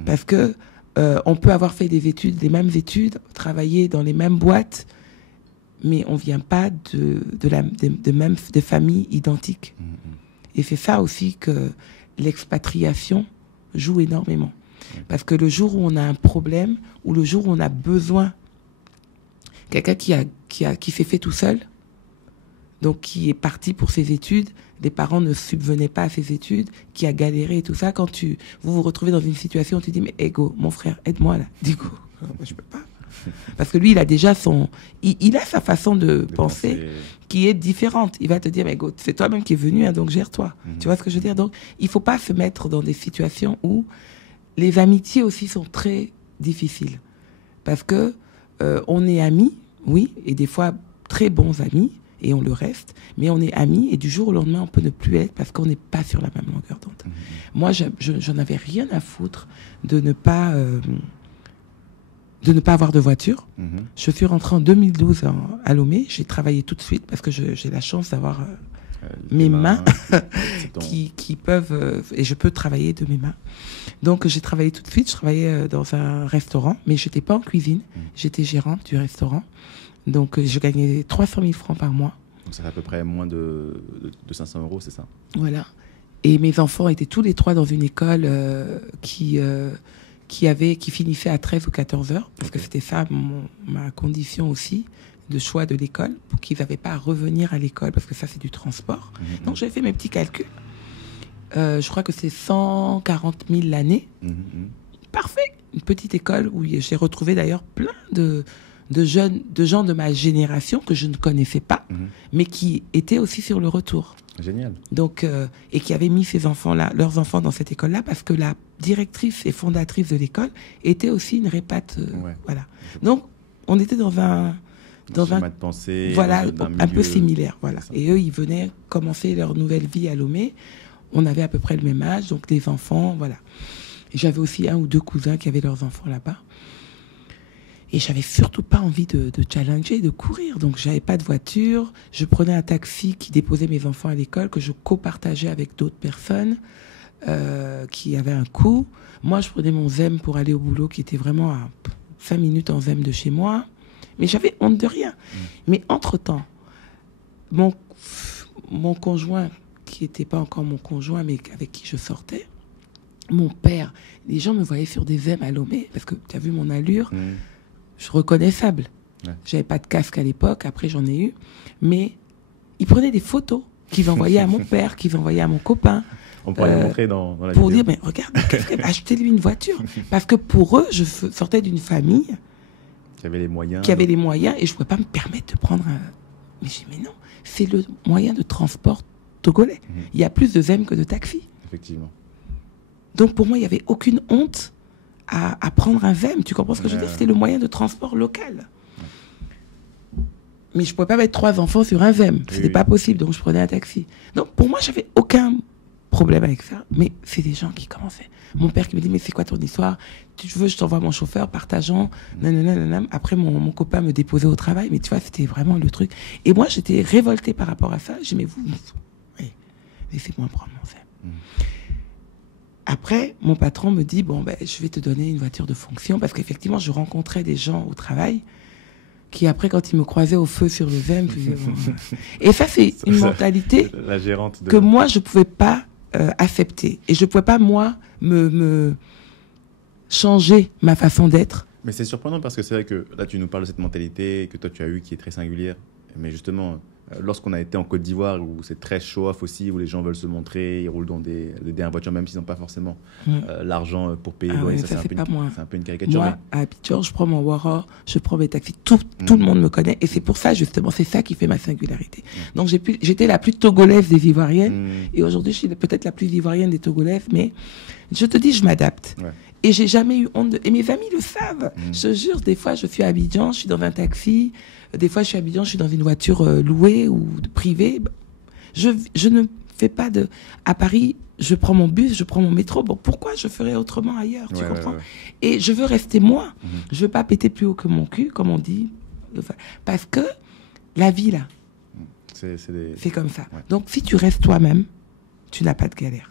Parce que on peut avoir fait des mêmes études, travailler dans les mêmes boîtes, mais on vient pas de familles identiques. Et c'est ça aussi que l'expatriation joue énormément. Parce que le jour où on a un problème, ou le jour où on a besoin, quelqu'un qui s'est fait tout seul, donc qui est parti pour ses études, les parents ne subvenaient pas à ses études, qui a galéré et tout ça, quand vous vous retrouvez dans une situation où tu dis, mais Ego, mon frère, aide-moi là. Du coup, moi je peux pas. Parce que lui, il a déjà il a sa façon de penser qui est différente. Il va te dire, mais go, c'est toi-même qui es venu, hein, donc gère-toi. Tu vois ce que je veux dire? Donc, il faut pas se mettre dans des situations où les amitiés aussi sont très difficiles. Parce que on est amis, oui, et des fois très bons amis, et on le reste, mais on est amis, et du jour au lendemain, on peut ne plus être parce qu'on n'est pas sur la même longueur d'onde. Moi, j'en avais rien à foutre de ne pas avoir de voiture. Je suis rentrée en 2012 à Lomé. J'ai travaillé tout de suite parce que j'ai la chance d'avoir mes mains qui peuvent... et je peux travailler de mes mains. Donc, j'ai travaillé tout de suite. Je travaillais dans un restaurant, mais je n'étais pas en cuisine. J'étais gérante du restaurant. Donc, je gagnais 300 000 francs par mois. Donc, ça fait à peu près moins de 500 €, c'est ça? Voilà. Et mes enfants étaient tous les trois dans une école qui finissait à 13 ou 14 heures, parce que c'était ça ma condition aussi de choix de l'école, pour qu'ils n'avaient pas à revenir à l'école, parce que ça, c'est du transport. Donc, j'ai fait mes petits calculs. Je crois que c'est 140 000 l'année. Parfait. Une petite école où j'ai retrouvé d'ailleurs plein de gens de ma génération que je ne connaissais pas, mais qui étaient aussi sur le retour. Génial. Donc, et qui avaient mis leurs enfants dans cette école-là, parce que la directrice et fondatrice de l'école était aussi une répate. Voilà. Donc, on était dans un schéma de pensée, voilà, un peu similaire. Voilà. Ça. Et eux, ils venaient commencer leur nouvelle vie à Lomé. On avait à peu près le même âge, donc les enfants, voilà. Et j'avais aussi 1 ou 2 cousins qui avaient leurs enfants là-bas. Et j'avais surtout pas envie de challenger, de courir. Donc, j'avais pas de voiture. Je prenais un taxi qui déposait mes enfants à l'école, que je copartageais avec d'autres personnes qui avaient un coût. Moi, je prenais mon ZEM pour aller au boulot, qui était vraiment à 5 minutes en ZEM de chez moi. Mais j'avais honte de rien. Mais entre-temps, mon conjoint, qui n'était pas encore mon conjoint, mais avec qui je sortais, mon père, les gens me voyaient sur des ZEM à Lomé, parce que tu as vu mon allure, je suis reconnaissable. J'avais pas de casque à l'époque, après j'en ai eu, mais ils prenaient des photos qu'ils envoyaient à mon père, qu'ils envoyaient à mon copain. On pourrait les montrer dans la pour vidéo. dire, mais regarde, achetez-lui une voiture. Parce que pour eux, je sortais d'une famille qui avait les moyens. Et je ne pouvais pas me permettre de prendre un... Mais j'ai dit, mais non, c'est le moyen de transport togolais. Il y a plus de ZEM que de taxi. Effectivement. Donc pour moi, il n'y avait aucune honte à prendre un ZEM. Tu comprends ce que je veux dire? C'était le moyen de transport local. Mais je ne pouvais pas mettre 3 enfants sur un ZEM. Ce n'était pas possible, donc je prenais un taxi. Donc pour moi, j'avais aucun problème avec ça. Mais c'est des gens qui commençaient. Mon père qui me dit, mais c'est quoi ton histoire? Tu veux, je t'envoie mon chauffeur, partageons. Nanana. Après, mon copain me déposait au travail. Mais tu vois, c'était vraiment le truc. Et moi, j'étais révoltée par rapport à ça. Je dis, mais vous, laissez-moi prendre mon ZEM. Après, mon patron me dit, bon, je vais te donner une voiture de fonction. Parce qu'effectivement, je rencontrais des gens au travail qui, après, quand ils me croisaient au feu sur le ZEM, et ça, c'est une mentalité la gérante que moi, je ne pouvais pas accepter. Et je ne pouvais pas, moi, me changer ma façon d'être. Mais c'est surprenant parce que c'est vrai que là, tu nous parles de cette mentalité que toi, tu as eue qui est très singulière. Mais justement, lorsqu'on a été en Côte d'Ivoire, où c'est très show-off aussi, où les gens veulent se montrer, ils roulent dans des dernières voitures, même s'ils n'ont pas forcément l'argent pour payer. Ça, c'est pas moi. C'est un peu une caricature. Moi, à Abidjan, je prends mon Wara, je prends mes taxis. Tout le monde me connaît. Et c'est pour ça, justement, c'est ça qui fait ma singularité. Donc, j'étais la plus togolaise des Ivoiriennes. Et aujourd'hui, je suis peut-être la plus ivoirienne des Togolaises. Mais je te dis, je m'adapte. Et j'ai jamais eu honte. Et mes amis le savent. Je te jure, des fois, je suis à Abidjan, je suis dans un taxi. Des fois, je suis à Abidjan, je suis dans une voiture louée ou privée. Je ne fais pas de... À Paris, je prends mon bus, je prends mon métro. Bon, pourquoi je ferais autrement ailleurs? Tu comprends? Et je veux rester moi. Je veux pas péter plus haut que mon cul, comme on dit. Parce que la vie, là, c'est comme ça. Donc, si tu restes toi-même, tu n'as pas de galère.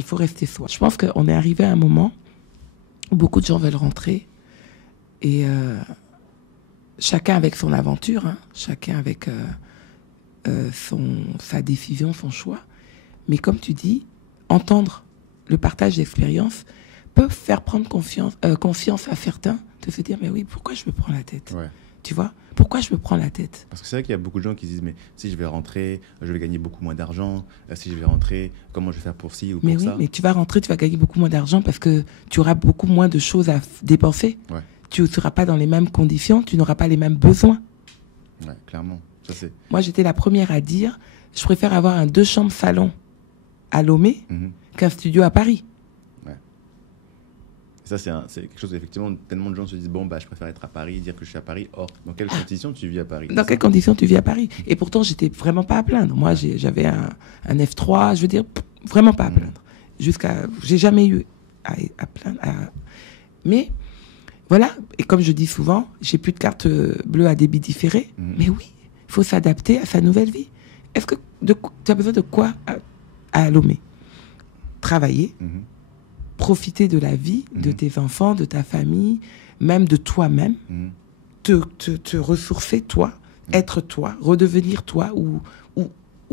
Il faut rester soi. Je pense qu'on est arrivé à un moment où beaucoup de gens veulent rentrer et chacun avec son aventure, chacun avec sa décision, son choix. Mais comme tu dis, entendre le partage d'expérience peut faire prendre confiance à certains de se dire, mais oui, pourquoi je me prends la tête? Tu vois? Pourquoi je me prends la tête? Parce que c'est vrai qu'il y a beaucoup de gens qui se disent, mais si je vais rentrer, je vais gagner beaucoup moins d'argent. Si je vais rentrer, comment je vais faire pour ci ou pour ça? Mais tu vas rentrer, tu vas gagner beaucoup moins d'argent parce que tu auras beaucoup moins de choses à dépenser. tu ne seras pas dans les mêmes conditions, tu n'auras pas les mêmes besoins. Ouais, clairement. Ça, c'est... Moi, j'étais la première à dire, je préfère avoir un 2 chambres salon à Lomé qu'un studio à Paris. Ouais. Et ça, c'est quelque chose, effectivement, tellement de gens se disent, bon, bah, je préfère être à Paris, dire que je suis à Paris. Or, dans quelles conditions tu vis à Paris? Dans quelles conditions tu vis à Paris? Et pourtant, j'étais vraiment pas à plaindre. Moi, j'avais un F3, je veux dire, vraiment pas à plaindre. J'ai jamais eu à plaindre. Mais, voilà, et comme je dis souvent, j'ai plus de carte bleue à débit différé. Mais oui, il faut s'adapter à sa nouvelle vie. Est-ce que tu as besoin de quoi à Lomé? Travailler, profiter de la vie, de tes enfants, de ta famille, même de toi-même, te ressourcer toi, être toi, redevenir toi ou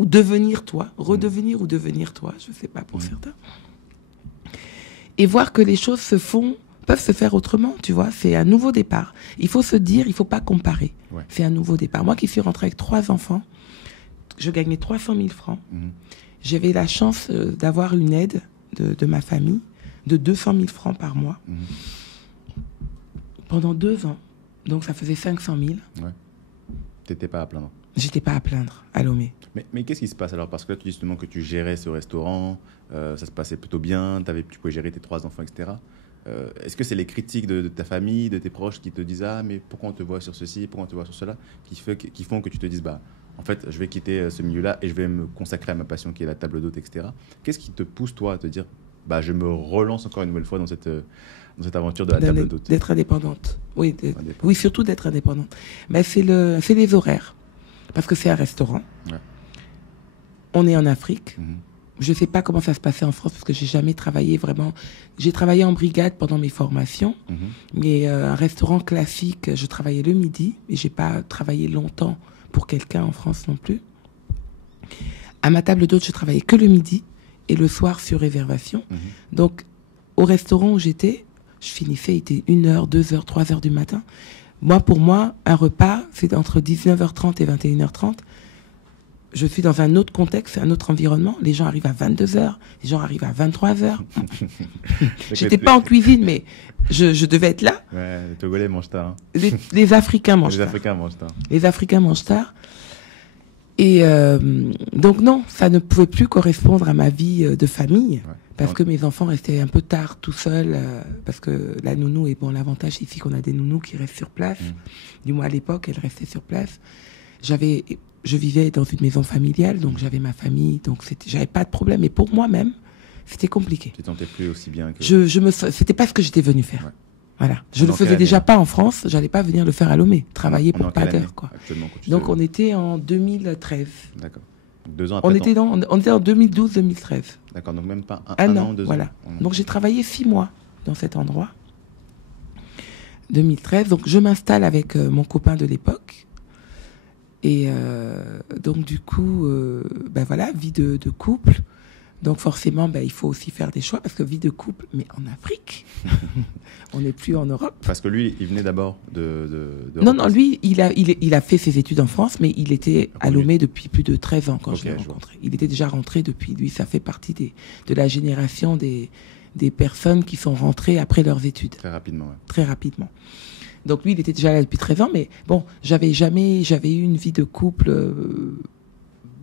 devenir toi, redevenir ou devenir toi, je ne sais pas pour certains. Et voir que les choses peuvent se faire autrement, tu vois, c'est un nouveau départ. Il faut se dire, il ne faut pas comparer. Ouais. C'est un nouveau départ. Moi qui suis rentrée avec 3 enfants, je gagnais 300 000 francs. J'avais la chance d'avoir une aide de ma famille de 200 000 francs par mois pendant 2 ans. Donc ça faisait 500 000. Ouais. Tu n'étais pas à plaindre? J'étais pas à plaindre à Lomé. Mais qu'est-ce qui se passe alors? Parce que là, tu dis justement que tu gérais ce restaurant, ça se passait plutôt bien, tu pouvais gérer tes 3 enfants, etc. Est-ce que c'est les critiques de ta famille, de tes proches qui te disent « Ah, mais pourquoi on te voit sur ceci, pourquoi on te voit sur cela ?» qui font que tu te dises « Bah, en fait, je vais quitter ce milieu-là et je vais me consacrer à ma passion qui est la table d'hôte, etc. » Qu'est-ce qui te pousse, toi, à te dire « Bah, je me relance encore une nouvelle fois dans cette aventure de la table d'hôte ?» D'être indépendante. Oui, oui, surtout d'être indépendante. Mais c'est les horaires. Parce que c'est un restaurant. Ouais. On est en Afrique. Je ne sais pas comment ça se passait en France parce que j'ai jamais travaillé vraiment. J'ai travaillé en brigade pendant mes formations, mais un restaurant classique, je travaillais le midi, mais j'ai pas travaillé longtemps pour quelqu'un en France non plus. À ma table d'hôte, je travaillais que le midi et le soir sur réservation. Donc, au restaurant où j'étais, je finissais, il était 1h, 2h, 3h du matin. Pour moi, un repas, c'est entre 19h30 et 21h30. Je suis dans un autre contexte, un autre environnement. Les gens arrivent à 22h, les gens arrivent à 23h. J'étais pas en cuisine, mais je devais être là. Ouais, les Togolais mangent tard. Hein. Les Africains mangent tard. Les Africains mangent tard. Les Africains mangent tard. Et donc non, ça ne pouvait plus correspondre à ma vie de famille. Ouais. Parce que mes enfants restaient un peu tard tout seuls, parce que la nounou, et bon, l'avantage ici qu'on a des nounous qui restent sur place. Du moins à l'époque, elles restaient sur place. Je vivais dans une maison familiale, donc j'avais ma famille, donc j'avais pas de problème. Mais pour moi-même, c'était compliqué. Tu tentais plus aussi bien que... C'était pas ce que j'étais venue faire. Ouais. Voilà. Je le faisais déjà pas en France, j'allais pas venir le faire à Lomé, travailler pour pas d'heure, quoi. Donc on était en 2013. D'accord. 2 ans après. On était en 2012-2013. D'accord, donc même pas un an, 2 ans. Voilà. Donc j'ai travaillé 6 mois dans cet endroit. 2013. Donc je m'installe avec mon copain de l'époque. Et donc du coup, voilà, vie de couple. Donc forcément, il faut aussi faire des choix, parce que vie de couple, mais en Afrique, on n'est plus en Europe. Parce que lui, il venait d'abord de Non, lui, il a fait ses études en France, mais il était à Lomé depuis plus de 13 ans quand je l'ai rencontré. Il était déjà rentré depuis, lui, ça fait partie de la génération des personnes qui sont rentrées après leurs études. Très rapidement, ouais. Très rapidement. Donc lui, il était déjà là depuis 13 ans, mais bon, j'avais eu une vie de couple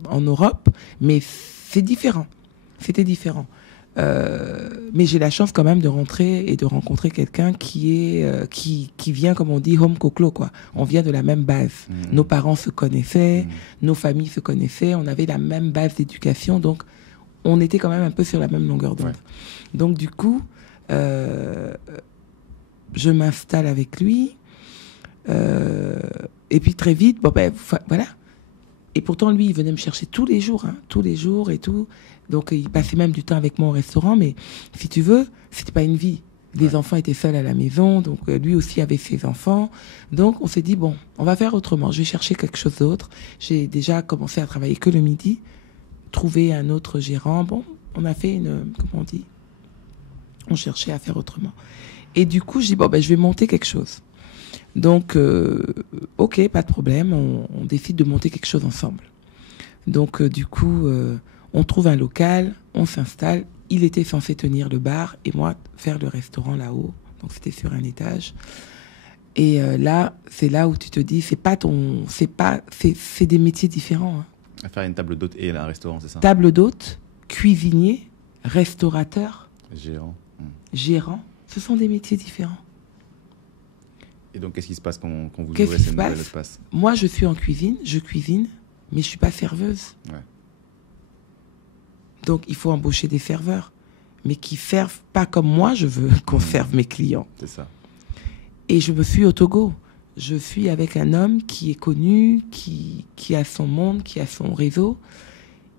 en Europe, mais c'est différent. C'était différent. Mais j'ai la chance quand même de rentrer et de rencontrer quelqu'un qui vient, comme on dit, home koklo, quoi. On vient de la même base. Nos parents se connaissaient, nos familles se connaissaient, on avait la même base d'éducation, donc on était quand même un peu sur la même longueur d'onde. Ouais. Donc du coup, je m'installe avec lui, et puis très vite, voilà. Et pourtant, lui, il venait me chercher tous les jours et tout. Donc, il passait même du temps avec moi au restaurant. Mais si tu veux, c'était pas une vie. Les enfants étaient seuls à la maison. Donc, lui aussi avait ses enfants. Donc, on s'est dit, bon, on va faire autrement. Je vais chercher quelque chose d'autre. J'ai déjà commencé à travailler que le midi. Trouver un autre gérant. Bon, on a fait comment on dit? On cherchait à faire autrement. Et du coup, je dis, je vais monter quelque chose. Donc, ok, pas de problème, on décide de monter quelque chose ensemble. Donc, du coup, on trouve un local, on s'installe. Il était censé tenir le bar et moi faire le restaurant là-haut. Donc, c'était sur un étage. Et là, c'est là où tu te dis, c'est des métiers différents. Hein. À faire une table d'hôte et un restaurant, c'est ça? Table d'hôte, cuisinier, restaurateur, gérant. Ce sont des métiers différents. Et donc, qu'est-ce qui se passe quand vous ouvrez ce nouvel espace? Moi, je suis en cuisine, je cuisine, mais je ne suis pas serveuse. Ouais. Donc, il faut embaucher des serveurs, mais qui servent pas comme moi je veux qu'on serve mes clients. C'est ça. Et je me suis au Togo. Je suis avec un homme qui est connu, qui a son monde, qui a son réseau.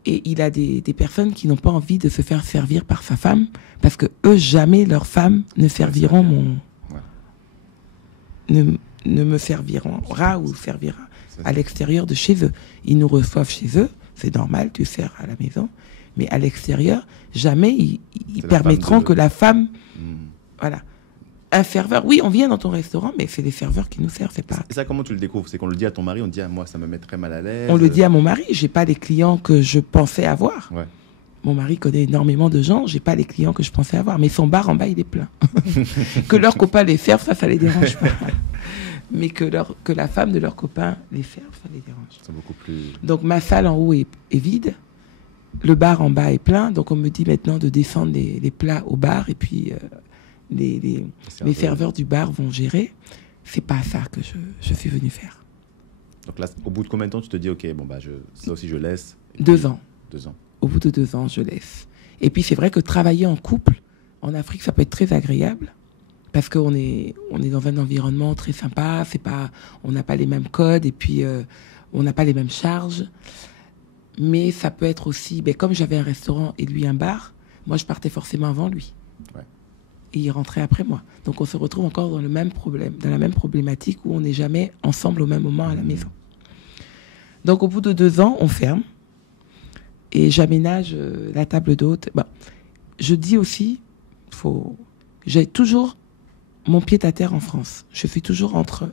Et il a des personnes qui n'ont pas envie de se faire servir par sa femme, parce que eux, jamais leurs femmes ne serviront ne me serviront ou servira à l'extérieur de chez eux. Ils nous reçoivent chez eux, c'est normal, tu sers à la maison. Mais à l'extérieur, jamais ils permettront que la femme... Voilà. Un serveur, oui, on vient dans ton restaurant, mais c'est les serveurs qui nous servent, c'est pas... Et ça, comment tu le découvres? C'est qu'on le dit à ton mari, on te dit, moi, ça me met très mal à l'aise. On le dit à mon mari, j'ai pas les clients que je pensais avoir. Ouais. Mon mari connaît énormément de gens, j'ai pas les clients que je pensais avoir, mais son bar en bas, il est plein. Que leurs copains les servent, ça les dérange pas. Mais que la femme de leurs copains les serve, ça les dérange. C'est beaucoup plus... Donc ma salle en haut est vide, le bar en bas est plein, donc on me dit maintenant de descendre les plats au bar, et puis... les serveurs du bar vont gérer. C'est pas ça que je suis venu faire. Donc là, au bout de combien de temps tu te dis, ok, bon, ça aussi je laisse? 2 ans. 2 ans. Au bout de 2 ans, je laisse. Et puis c'est vrai que travailler en couple, en Afrique, ça peut être très agréable. Parce qu'on est dans un environnement très sympa. On n'a pas les mêmes codes, et puis on n'a pas les mêmes charges. Mais ça peut être aussi, comme j'avais un restaurant et lui un bar, moi je partais forcément avant lui. Ouais. Et il rentrait après moi. Donc on se retrouve encore dans le même problème, dans la même problématique où on n'est jamais ensemble au même moment à la maison. Donc au bout de 2 ans, on ferme et j'aménage la table d'hôte. Je dis aussi, j'ai toujours mon pied-à-terre en France. Je suis toujours entre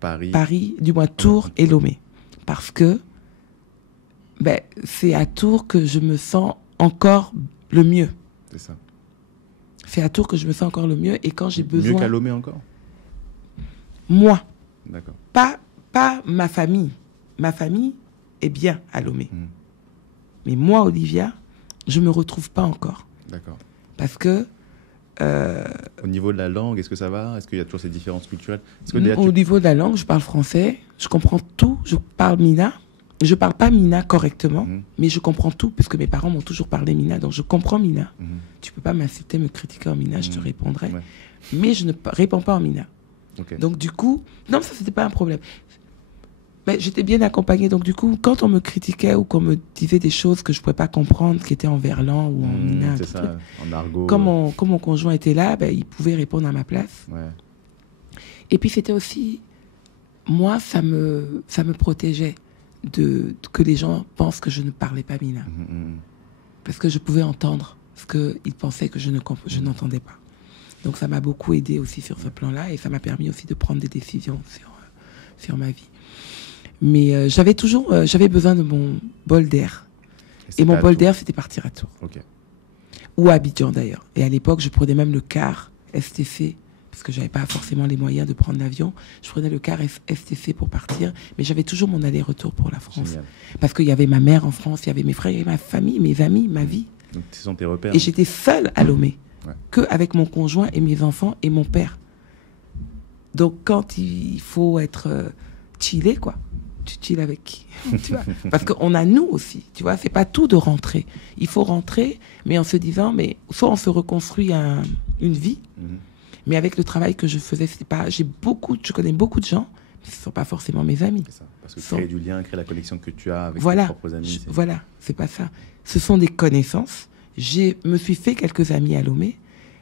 Paris, du moins Tours et Lomé. Parce que c'est à Tours que je me sens encore le mieux. C'est ça. C'est à Tours que je me sens encore le mieux. Et quand j'ai besoin... Mieux qu'à Lomé encore? Moi. D'accord. Pas ma famille. Ma famille est bien à Lomé. Mais moi, Olivia, je ne me retrouve pas encore. D'accord. Parce que... Au niveau de la langue, est-ce que ça va? Est-ce qu'il y a toujours ces différences culturelles? Au niveau de la langue, je parle français. Je comprends tout. Je parle Mina. Je parle pas Mina correctement, mais je comprends tout, puisque mes parents m'ont toujours parlé Mina, donc je comprends Mina. Tu peux pas m'insulter, me critiquer en Mina, je te répondrai. Ouais. Mais je ne réponds pas en Mina. Okay. Donc du coup, non, ça c'était pas un problème. Mais j'étais bien accompagnée, donc du coup, quand on me critiquait ou qu'on me disait des choses que je pouvais pas comprendre, qui étaient en verlan ou en Mina, c'est ça, en argot. Comme mon conjoint était là, il pouvait répondre à ma place. Ouais. Et puis c'était aussi, moi, ça me protégeait. Que les gens pensent que je ne parlais pas Mina. Parce que je pouvais entendre ce qu'ils pensaient que je n'entendais pas. Donc ça m'a beaucoup aidé aussi sur ce plan-là, et ça m'a permis aussi de prendre des décisions sur ma vie. Mais j'avais besoin de mon bol d'air. Et mon bol d'air, c'était partir à Tours. Okay. Ou à Abidjan d'ailleurs. Et à l'époque, je prenais même le car STC, parce que je n'avais pas forcément les moyens de prendre l'avion. Je prenais le car STC pour partir, mais j'avais toujours mon aller-retour pour la France. Génial. Parce qu'il y avait ma mère en France, il y avait mes frères, il y avait ma famille, mes amis, ma vie. Donc ce sont tes repères. Et j'étais seule à Lomé, qu'avec mon conjoint et mes enfants et mon père. Donc quand il faut être chillé, tu chilles avec qui? Tu vois? Parce qu'on a nous aussi, tu vois, c'est pas tout de rentrer. Il faut rentrer, mais en se disant, soit on se reconstruit une vie, mais avec le travail que je faisais, je connais beaucoup de gens, mais ce ne sont pas forcément mes amis. C'est ça, parce que créer du lien, créer la connexion que tu as avec tes propres amis. Voilà, c'est pas ça. Ce sont des connaissances. Je me suis fait quelques amis à Lomé,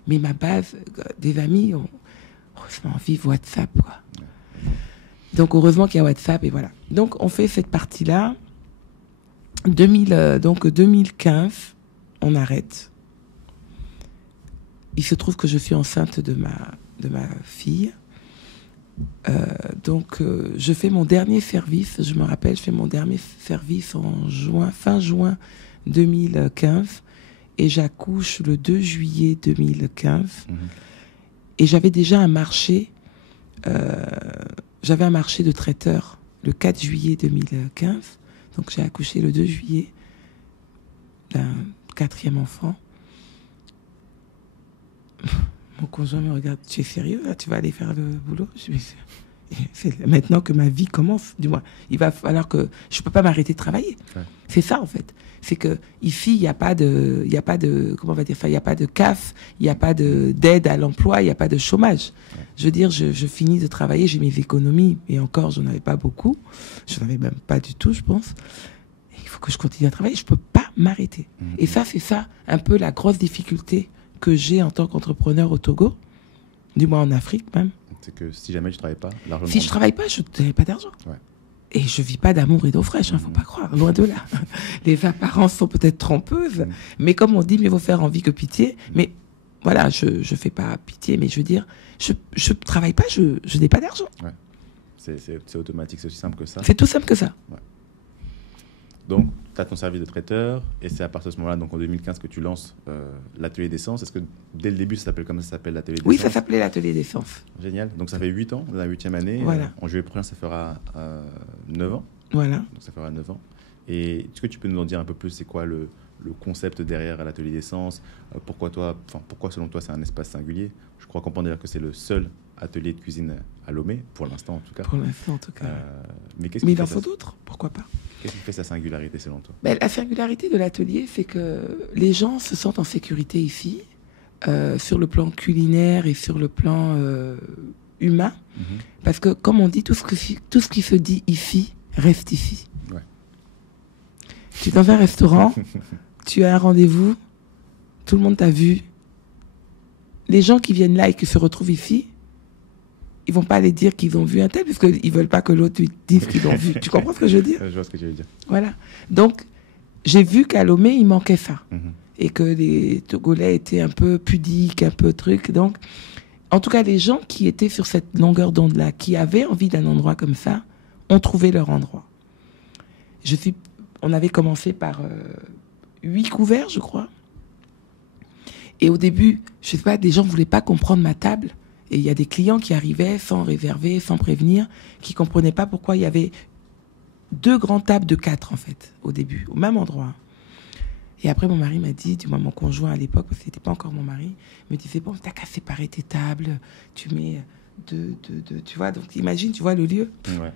mais ma base des amis, heureusement, vive WhatsApp, quoi. Donc, heureusement qu'il y a WhatsApp, et voilà. Donc, on fait cette partie-là. 2015, on arrête. Il se trouve que je suis enceinte de ma fille. Donc, je fais mon dernier service. Je me rappelle, je fais mon dernier service fin juin 2015. Et j'accouche le 2 juillet 2015. Et j'avais déjà un marché j'avais un marché de traiteurs le 4 juillet 2015. Donc, j'ai accouché le 2 juillet d'un 4e enfant. Mon conjoint me regarde, tu es sérieux là, tu vas aller faire le boulot? Je me dis, c'est maintenant que ma vie commence, du moins. Il va falloir que je peux pas m'arrêter de travailler. Ouais. C'est ça en fait. C'est que ici il y a pas de, comment on va dire ça, il y a pas de CAF, il y a pas d'aide à l'emploi, il y a pas de chômage. Ouais. Je veux dire, je finis de travailler, j'ai mes économies et encore j'en avais pas beaucoup, j'en avais même pas du tout, je pense. Et il faut que je continue à travailler, je peux pas m'arrêter. Et ça, c'est ça un peu la grosse difficulté que j'ai en tant qu'entrepreneur au Togo, du moins en Afrique même. C'est que si jamais je ne travaille pas, l'argent... Si je ne travaille pas, je n'ai pas d'argent. Ouais. Et je ne vis pas d'amour et d'eau fraîche, faut pas croire, loin de là. Les apparences sont peut-être trompeuses, mais comme on dit, mieux vaut faire envie que pitié. Mais voilà, je ne fais pas pitié, mais je veux dire, je ne travaille pas, je n'ai pas d'argent. Ouais. C'est automatique, c'est aussi simple que ça. C'est tout simple que ça. Ouais. Donc, tu as ton service de traiteur, et c'est à partir de ce moment-là, donc en 2015, que tu lances l'atelier d'essence. Est-ce que dès le début, ça s'appelle comme ça s'appelle l'atelier d'essence? Oui, ça s'appelait l'atelier d'essence. Génial. Donc, ça fait 8 ans, dans la 8e année. Voilà. En juillet prochain, ça fera 9 ans. Voilà. Donc, ça fera 9 ans. Et est-ce que tu peux nous en dire un peu plus, c'est quoi le concept derrière l'atelier d'essence? Pourquoi selon toi, c'est un espace singulier? Je crois comprendre d'ailleurs que c'est le seul atelier de cuisine à Lomé, pour l'instant en tout cas. Pour l'instant en tout cas. Mais il en faut d'autres, pourquoi pas? Qu'est-ce qui fait sa singularité selon toi? La singularité de l'atelier, c'est que les gens se sentent en sécurité ici, sur le plan culinaire et sur le plan humain. Parce que, comme on dit, tout ce qui se dit ici reste ici. Ouais. Tu es dans un restaurant, tu as un rendez-vous, tout le monde t'a vu. Les gens qui viennent là et qui se retrouvent ici, ils vont pas aller dire qu'ils ont vu un tel, parce qu'ils veulent pas que l'autre lui dise qu'ils l'ont vu. Tu comprends ce que je veux dire? Je vois ce que tu veux dire. Voilà. Donc, j'ai vu qu'à Lomé, il manquait ça. Et que les Togolais étaient un peu pudiques, un peu trucs. Donc, en tout cas, les gens qui étaient sur cette longueur d'onde-là, qui avaient envie d'un endroit comme ça, ont trouvé leur endroit. On avait commencé par 8 couverts, je crois. Et au début, je sais pas, des gens voulaient pas comprendre ma table. Et il y a des clients qui arrivaient sans réserver, sans prévenir, qui comprenaient pas pourquoi il y avait 2 grandes tables de 4, en fait, au début, au même endroit. Et après, mon mari m'a dit, du moins mon conjoint à l'époque, parce que c'était pas encore mon mari, me disait, bon, t'as qu'à séparer tes tables, tu mets deux, tu vois, donc imagine, tu vois le lieu. Ouais.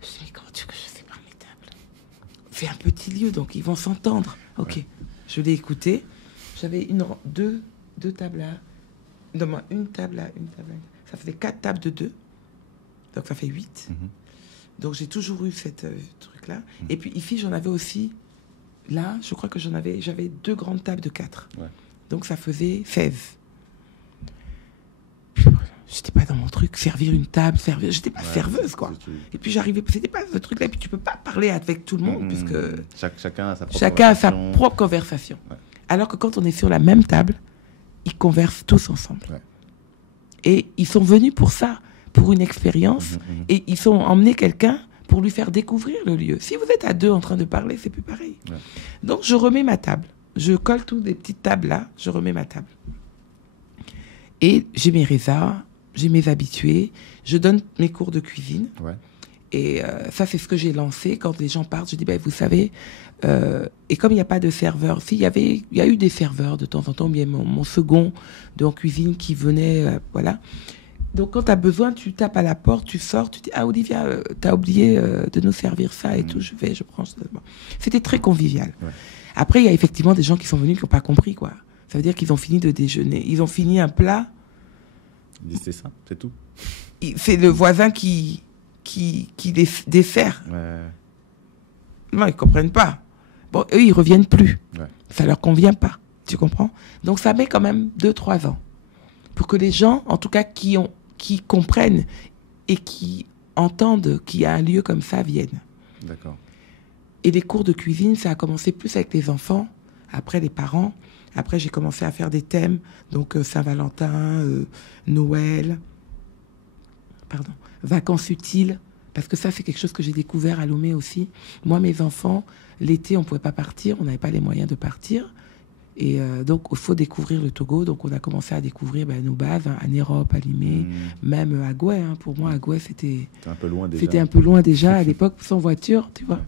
Je dis, mais comment tu veux que je sépare mes tables? C'est un petit lieu, donc ils vont s'entendre. Ok, ouais. Je l'ai écouté. J'avais deux tables là. Non, une table là, une table là. Ça faisait 4 tables de 2. Donc ça fait 8. Donc j'ai toujours eu cette truc-là. Et puis ici, j'en avais aussi. Là, je crois que j'avais 2 grandes tables de 4. Ouais. Donc ça faisait 16. J'étais pas dans mon truc, servir une table, j'étais pas serveuse, quoi. Et puis j'arrivais, c'était pas ce truc-là. Et puis tu peux pas parler avec tout le monde, puisque chacun a sa propre conversation. Ouais. Alors que quand on est sur la même table, ils conversent tous ensemble. Ouais. Et ils sont venus pour ça, pour une expérience. Et ils ont emmené quelqu'un pour lui faire découvrir le lieu. Si vous êtes à 2 en train de parler, c'est plus pareil. Ouais. Donc, je remets ma table. Je colle toutes les petites tables là, je remets ma table. Et j'ai mes résas, j'ai mes habitués, je donne mes cours de cuisine. Ouais. Et ça, c'est ce que j'ai lancé. Quand les gens partent, je dis, vous savez... et comme il n'y a pas de serveur, il y a eu des serveurs de temps en temps, bien mon second en cuisine qui venait, voilà. Donc quand tu as besoin, tu tapes à la porte, tu sors, tu dis, ah Olivia, t'as oublié de nous servir ça et tout, je prends. C'était très convivial. Ouais. Après, il y a effectivement des gens qui sont venus qui n'ont pas compris, quoi. Ça veut dire qu'ils ont fini de déjeuner, ils ont fini un plat. C'est ça, c'est tout. C'est le voisin qui les dessert. Ouais. Non, ils comprennent pas. Bon, eux, ils reviennent plus. Ouais. Ça leur convient pas. Tu comprends? Donc, ça met quand même 2-3 ans pour que les gens, en tout cas, qui comprennent et qui entendent qu'il y a un lieu comme ça, viennent. D'accord. Et les cours de cuisine, ça a commencé plus avec les enfants, après les parents. Après, j'ai commencé à faire des thèmes, donc Saint-Valentin, Noël, vacances utiles. Parce que ça, c'est quelque chose que j'ai découvert à Lomé aussi. Moi, mes enfants, l'été, on ne pouvait pas partir, on n'avait pas les moyens de partir. Et donc, il faut découvrir le Togo. Donc, on a commencé à découvrir nos bases, hein, Anérope, Alimé, même Agoué. Hein. Pour moi, Agoué, c'était un peu loin déjà. C'était un peu loin déjà à l'époque, sans voiture, tu vois.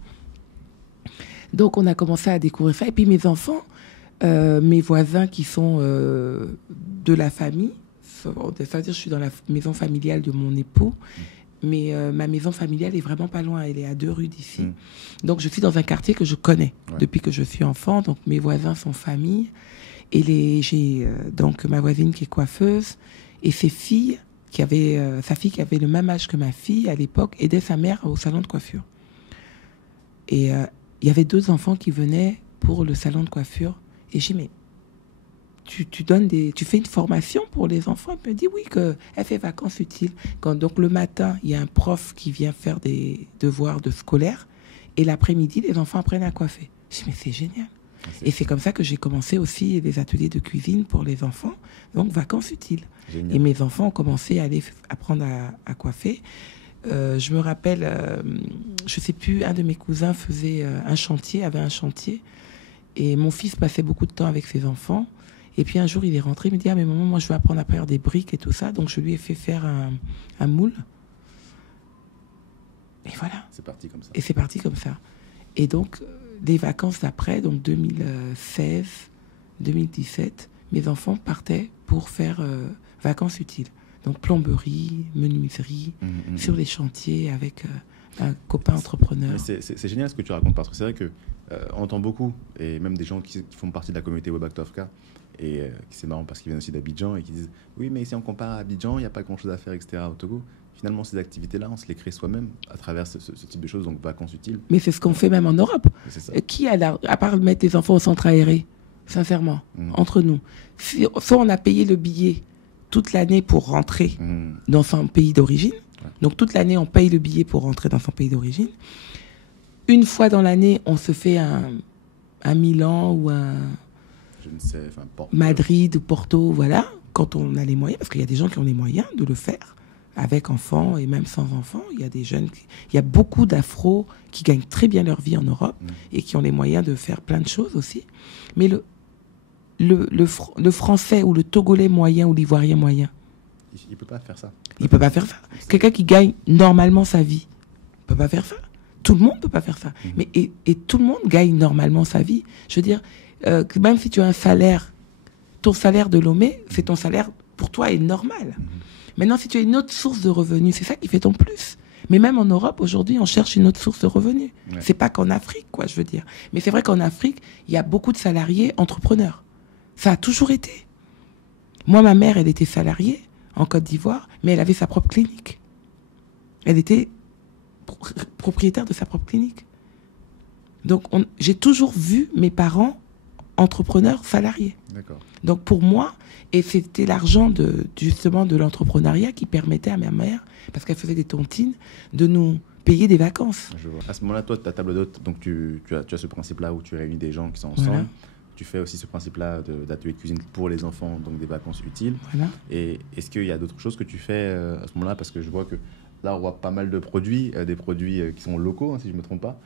Donc, on a commencé à découvrir ça. Et puis, mes enfants, mes voisins qui sont de la famille, c'est-à-dire je suis dans la maison familiale de mon époux, mais ma maison familiale est vraiment pas loin, elle est à 2 rues d'ici. Donc je suis dans un quartier que je connais depuis que je suis enfant, donc mes voisins sont famille, et j'ai donc ma voisine qui est coiffeuse, et ses filles, sa fille qui avait le même âge que ma fille à l'époque, aidait sa mère au salon de coiffure. Et il y avait 2 enfants qui venaient pour le salon de coiffure, et j'ai dit, mais tu fais une formation pour les enfants? Elle me dit oui, qu'elle fait vacances utiles. Donc le matin, il y a un prof qui vient faire des devoirs de scolaire et l'après-midi, les enfants apprennent à coiffer. Je dis mais c'est génial. Et c'est comme ça que j'ai commencé aussi les ateliers de cuisine pour les enfants, donc vacances utiles. Génial. Et mes enfants ont commencé à aller apprendre à coiffer. Je me rappelle, je sais plus, un de mes cousins avait un chantier, et mon fils passait beaucoup de temps avec ses enfants. Et puis un jour, il est rentré, il me dit « Ah, mais maman, moi, je veux apprendre à faire des briques et tout ça. » Donc, je lui ai fait faire un moule. Et voilà. C'est parti comme ça. Et c'est parti comme ça. Et donc, les vacances d'après, donc 2016, 2017, mes enfants partaient pour faire vacances utiles. Donc, plomberie, menuiserie, sur les chantiers avec un copain entrepreneur. C'est génial ce que tu racontes, parce que c'est vrai qu'on entend beaucoup, et même des gens qui font partie de la communauté Webactovka, et c'est marrant parce qu'ils viennent aussi d'Abidjan et qui disent oui, mais si on compare à Abidjan, il n'y a pas grand chose à faire, etc. au Togo. Finalement, ces activités-là, on se les crée soi-même à travers ce type de choses, donc vacances utiles. Mais c'est ce qu'on fait même en Europe. Qui à part mettre les enfants au centre aéré, sincèrement, entre nous, soit on a payé le billet toute l'année pour rentrer dans son pays d'origine, donc toute l'année on paye le billet pour rentrer dans son pays d'origine. Une fois dans l'année, on se fait un Milan ou un Madrid ou Porto, voilà, quand on a les moyens, parce qu'il y a des gens qui ont les moyens de le faire, avec enfants et même sans enfants. Il y a des jeunes, il y a beaucoup d'afros qui gagnent très bien leur vie en Europe et qui ont les moyens de faire plein de choses aussi. Mais le français ou le togolais moyen ou l'ivoirien moyen, il ne peut pas faire ça. Il ne peut pas faire ça. Quelqu'un qui gagne normalement sa vie ne peut pas faire ça. Tout le monde ne peut pas faire ça. Mais, et tout le monde gagne normalement sa vie. Je veux dire, même si tu as un salaire, ton salaire de Lomé, c'est ton salaire, pour toi, est normal. Maintenant, si tu as une autre source de revenus, c'est ça qui fait ton plus. Mais même en Europe, aujourd'hui, on cherche une autre source de revenus. C'est pas qu'en Afrique, quoi, je veux dire. Mais c'est vrai qu'en Afrique, il y a beaucoup de salariés entrepreneurs. Ça a toujours été. Moi, ma mère, elle était salariée en Côte d'Ivoire, mais elle avait sa propre clinique. Elle était propriétaire de sa propre clinique. Donc, j'ai toujours vu mes parents entrepreneurs salariés. D'accord. Donc, pour moi, et c'était l'argent justement de l'entrepreneuriat qui permettait à ma mère, parce qu'elle faisait des tontines, de nous payer des vacances. Je vois. À ce moment-là, toi, ta table d'hôte, donc tu as ce principe-là où tu réunis des gens qui sont ensemble. Voilà. Tu fais aussi ce principe-là d'atelier de cuisine pour les enfants, donc des vacances utiles. Voilà. Et est-ce qu'il y a d'autres choses que tu fais à ce moment-là? Parce que je vois que là, on voit pas mal de produits, des produits qui sont locaux, hein, si je ne me trompe pas,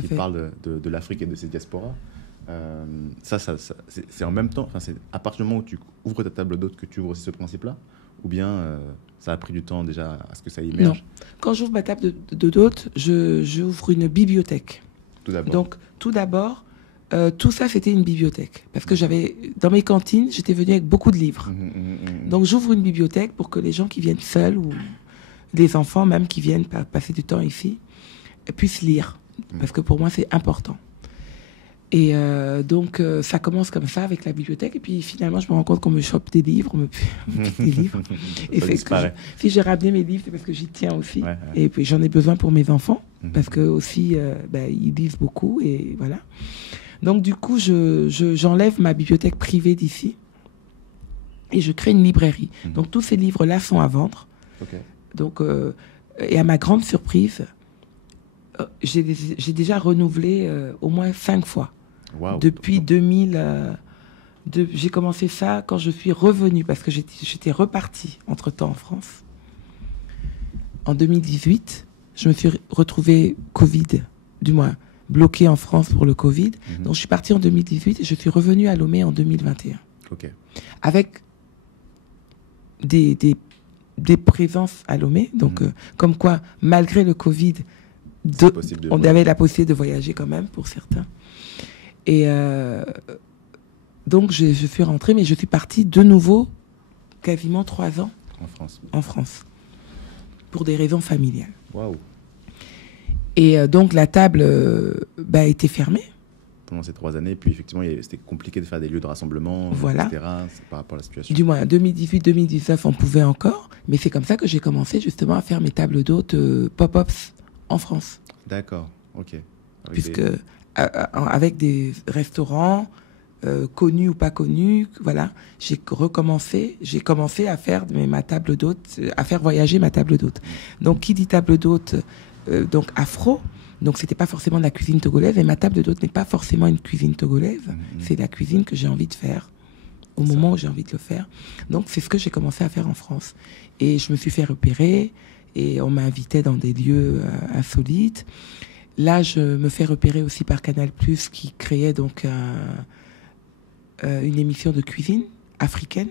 qui parlent de l'Afrique et de ses diasporas. C'est en même temps, enfin, c'est à partir du moment où tu ouvres ta table d'hôte que tu ouvres aussi ce principe-là, ou bien ça a pris du temps déjà à ce que ça émerge? Non. Quand j'ouvre ma table d'hôte, j'ouvre une bibliothèque. Tout d'abord. Donc, tout d'abord, tout ça, c'était une bibliothèque. Parce que dans mes cantines, j'étais venue avec beaucoup de livres. Donc, j'ouvre une bibliothèque pour que les gens qui viennent seuls, ou les enfants même qui viennent passer du temps ici, puissent lire. Parce que pour moi, c'est important. Et donc, ça commence comme ça avec la bibliothèque. Et puis, finalement, je me rends compte qu'on me chope des livres, des livres. Et si j'ai ramené mes livres, c'est parce que j'y tiens aussi. Ouais. Et puis, j'en ai besoin pour mes enfants. Parce que aussi, ils lisent beaucoup. Et voilà. Donc, du coup, j'enlève ma bibliothèque privée d'ici. Et je crée une librairie. Donc, tous ces livres-là sont à vendre. Okay. Donc, et à ma grande surprise, j'ai déjà renouvelé au moins 5 fois. Wow. Depuis 2000, j'ai commencé ça quand je suis revenue, parce que j'étais repartie entre-temps en France. En 2018, je me suis retrouvée Covid, du moins bloqué en France pour le Covid. Donc je suis partie en 2018 et je suis revenue à Lomé en 2021. Ok. Avec des présences à Lomé. Donc, comme quoi, malgré le Covid, on avait la possibilité de voyager quand même pour certains. Et donc, je suis rentrée, mais je suis partie de nouveau quasiment 3 ans en France, pour des raisons familiales. Waouh. Et donc, la table était fermée. Pendant ces 3 années, puis effectivement, c'était compliqué de faire des lieux de rassemblement, voilà. etc. Par rapport à la situation. Du moins, 2018-2019, on pouvait encore, mais c'est comme ça que j'ai commencé justement à faire mes tables d'hôtes pop-ups en France. D'accord, ok. Avec des restaurants connus ou pas connus, voilà, j'ai commencé à faire ma table d'hôte, à faire voyager ma table d'hôte. Donc, qui dit table d'hôte, donc afro. Donc, c'était pas forcément de la cuisine togolaise. Et ma table d'hôte n'est pas forcément une cuisine togolaise. C'est la cuisine que j'ai envie de faire au moment où j'ai envie de le faire. Donc, c'est ce que j'ai commencé à faire en France. Et je me suis fait repérer et on m'invitait dans des lieux insolites. Là, je me fais repérer aussi par Canal+, qui créait donc une émission de cuisine africaine.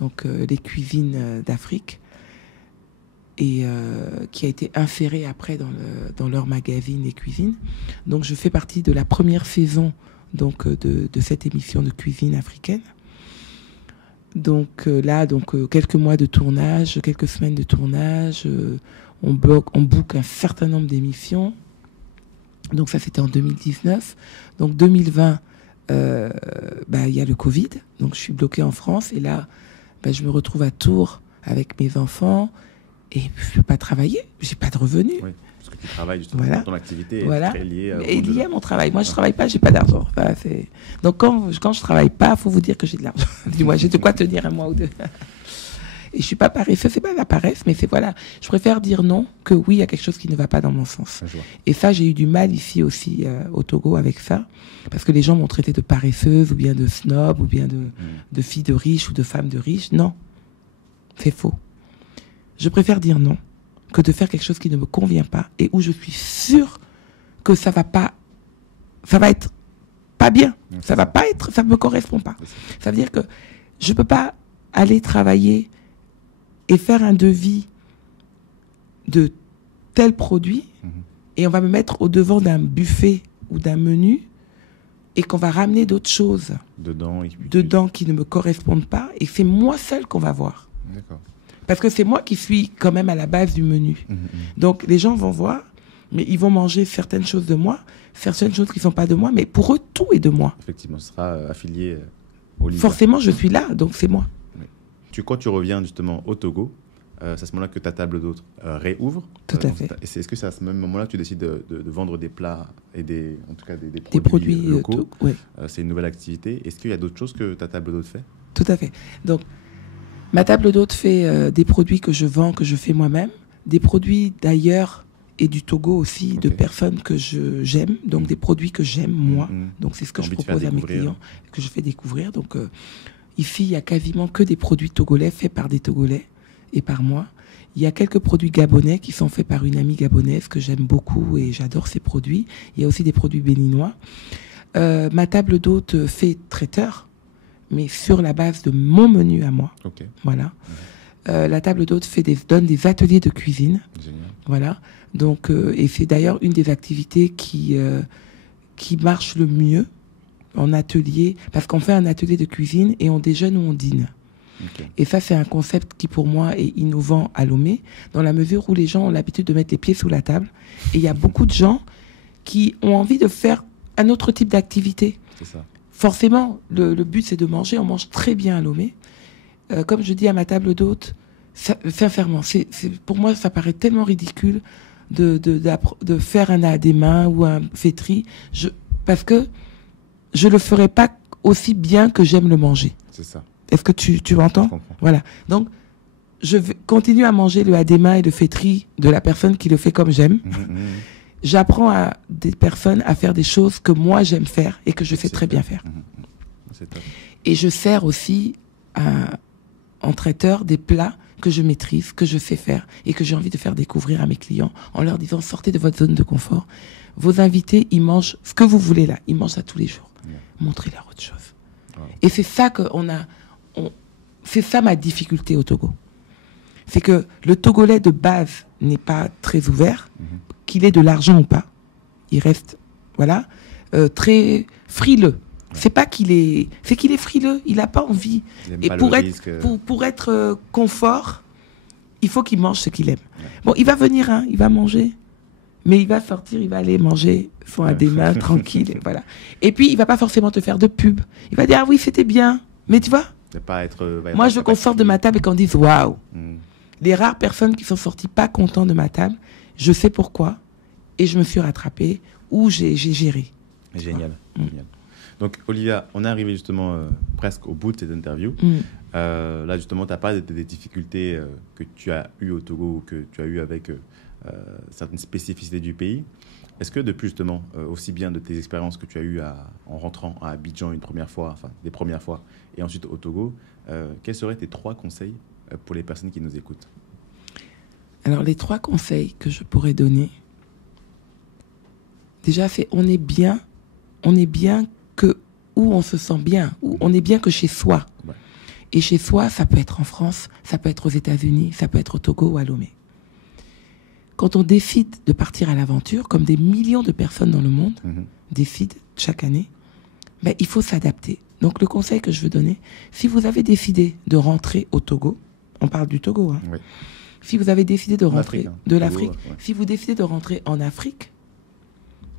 Donc, les cuisines d'Afrique. Et qui a été inséré après dans leur magazine Les Cuisines. Donc je fais partie de la première saison donc, de cette émission de cuisine africaine. Donc là, quelques mois de tournage, quelques semaines de tournage, on book un certain nombre d'émissions. Donc ça, c'était en 2019. Donc 2020, y a le Covid. Donc je suis bloquée en France. Et là, je me retrouve à Tours avec mes enfants. Et je ne peux pas travailler, je n'ai pas de revenus. Oui, parce que tu travailles justement, ton activité est très liée à mon travail. Moi, je ne travaille pas, je n'ai pas d'argent. Enfin, donc, quand je ne travaille pas, il faut vous dire que j'ai de l'argent. Du moins, j'ai de quoi tenir un mois ou deux. Et je ne suis pas paresseuse, ce n'est pas la paresse, mais je préfère dire non que oui, il y a quelque chose qui ne va pas dans mon sens. Et ça, j'ai eu du mal ici aussi au Togo avec ça, parce que les gens m'ont traité de paresseuse, ou bien de snob, ou bien de fille de riche, ou de femme de riche. Non, c'est faux. Je préfère dire non que de faire quelque chose qui ne me convient pas et où je suis sûre que ça va être pas bien. Ça me correspond pas. Ça veut dire que je peux pas aller travailler et faire un devis de tel produit et on va me mettre au devant d'un buffet ou d'un menu et qu'on va ramener d'autres choses dedans qui ne me correspondent pas et c'est moi seule qu'on va voir. D'accord. Parce que c'est moi qui suis quand même à la base du menu. Donc, les gens vont voir, mais ils vont manger certaines choses de moi, certaines choses qui ne sont pas de moi, mais pour eux, tout est de moi. Effectivement, ce sera affilié au leader. Forcément, je suis là, donc c'est moi. Oui. Quand tu reviens justement au Togo, c'est à ce moment-là que ta table d'hôtes réouvre. Tout à fait. Est-ce que c'est à ce même moment-là que tu décides de vendre des plats et des produits locaux oui. C'est une nouvelle activité. Est-ce qu'il y a d'autres choses que ta table d'hôtes fait? Tout à fait. Donc, ma table d'hôtes fait des produits que je vends, que je fais moi-même, des produits d'ailleurs et du Togo aussi, de personnes que j'aime, donc des produits que j'aime moi. Donc c'est ce que je propose à mes clients, que je fais découvrir. Donc ici, il y a quasiment que des produits togolais faits par des Togolais et par moi. Il y a quelques produits gabonais qui sont faits par une amie gabonaise que j'aime beaucoup et j'adore ces produits. Il y a aussi des produits béninois. Ma table d'hôtes fait traiteur, mais sur la base de mon menu à moi. Voilà. La table d'hôte donne des ateliers de cuisine. Génial. Voilà. Donc, et c'est d'ailleurs une des activités qui marche le mieux en atelier, parce qu'on fait un atelier de cuisine et on déjeune ou on dîne. Et ça, c'est un concept qui, pour moi, est innovant à Lomé, dans la mesure où les gens ont l'habitude de mettre les pieds sous la table. Et il y a beaucoup de gens qui ont envie de faire un autre type d'activité. C'est ça. Forcément, le but, c'est de manger. On mange très bien à Lomé. Comme je dis à ma table d'hôte, sincèrement, pour moi, ça paraît tellement ridicule de faire un à des mains ou un fêterie, parce que je le ferai pas aussi bien que j'aime le manger. C'est ça. Est-ce que tu m'entends? Voilà. Donc, je continue à manger le à des mains et le fêterie de la personne qui le fait comme j'aime. J'apprends à des personnes à faire des choses que moi j'aime faire et que je sais très bien faire. C'est top. Et je sers aussi en traiteur des plats que je maîtrise, que je sais faire et que j'ai envie de faire découvrir à mes clients en leur disant sortez de votre zone de confort. vos invités, ils mangent ce que vous voulez là. Ils mangent ça tous les jours. Montrez-leur autre chose. Et c'est ça c'est ça ma difficulté au Togo. C'est que le Togolais de base n'est pas très ouvert, qu'il ait de l'argent ou pas. Il reste, voilà, très frileux. C'est pas c'est qu'il est frileux, il n'a pas envie. Et pour être confort, il faut qu'il mange ce qu'il aime. Bon, il va venir, hein, il va manger, mais il va sortir, il va aller manger son adéma tranquille, et voilà. Et puis, il va pas forcément te faire de pub. Il va dire, ah oui, c'était bien, mais tu vois, moi, je veux qu'on sorte de ma table et qu'on dise, waouh. Les rares personnes qui sont sorties pas contentes de ma table, je sais pourquoi, et je me suis rattrapée, ou j'ai géré. Génial. Génial. Donc, Olivia, on est arrivé justement presque au bout de cette interview. Là, justement, tu as parlé des difficultés que tu as eues au Togo, ou que tu as eues avec certaines spécificités du pays. Est-ce que depuis, justement, aussi bien de tes expériences que tu as eues en rentrant à Abidjan une première fois, enfin, des premières fois, et ensuite au Togo, quels seraient tes 3 conseils pour les personnes qui nous écoutent? Alors, les 3 conseils que je pourrais donner, déjà, c'est on est bien que où on se sent bien, où on est bien que chez soi. Ouais. Et chez soi, ça peut être en France, ça peut être aux États-Unis, ça peut être au Togo ou à Lomé. Quand on décide de partir à l'aventure, comme des millions de personnes dans le monde décident chaque année, ben, il faut s'adapter. Donc le conseil que je veux donner, si vous avez décidé de rentrer au Togo, on parle du Togo, hein, oui. Si vous avez décidé de rentrer de l'Afrique, ouais. Si vous décidez de rentrer en Afrique,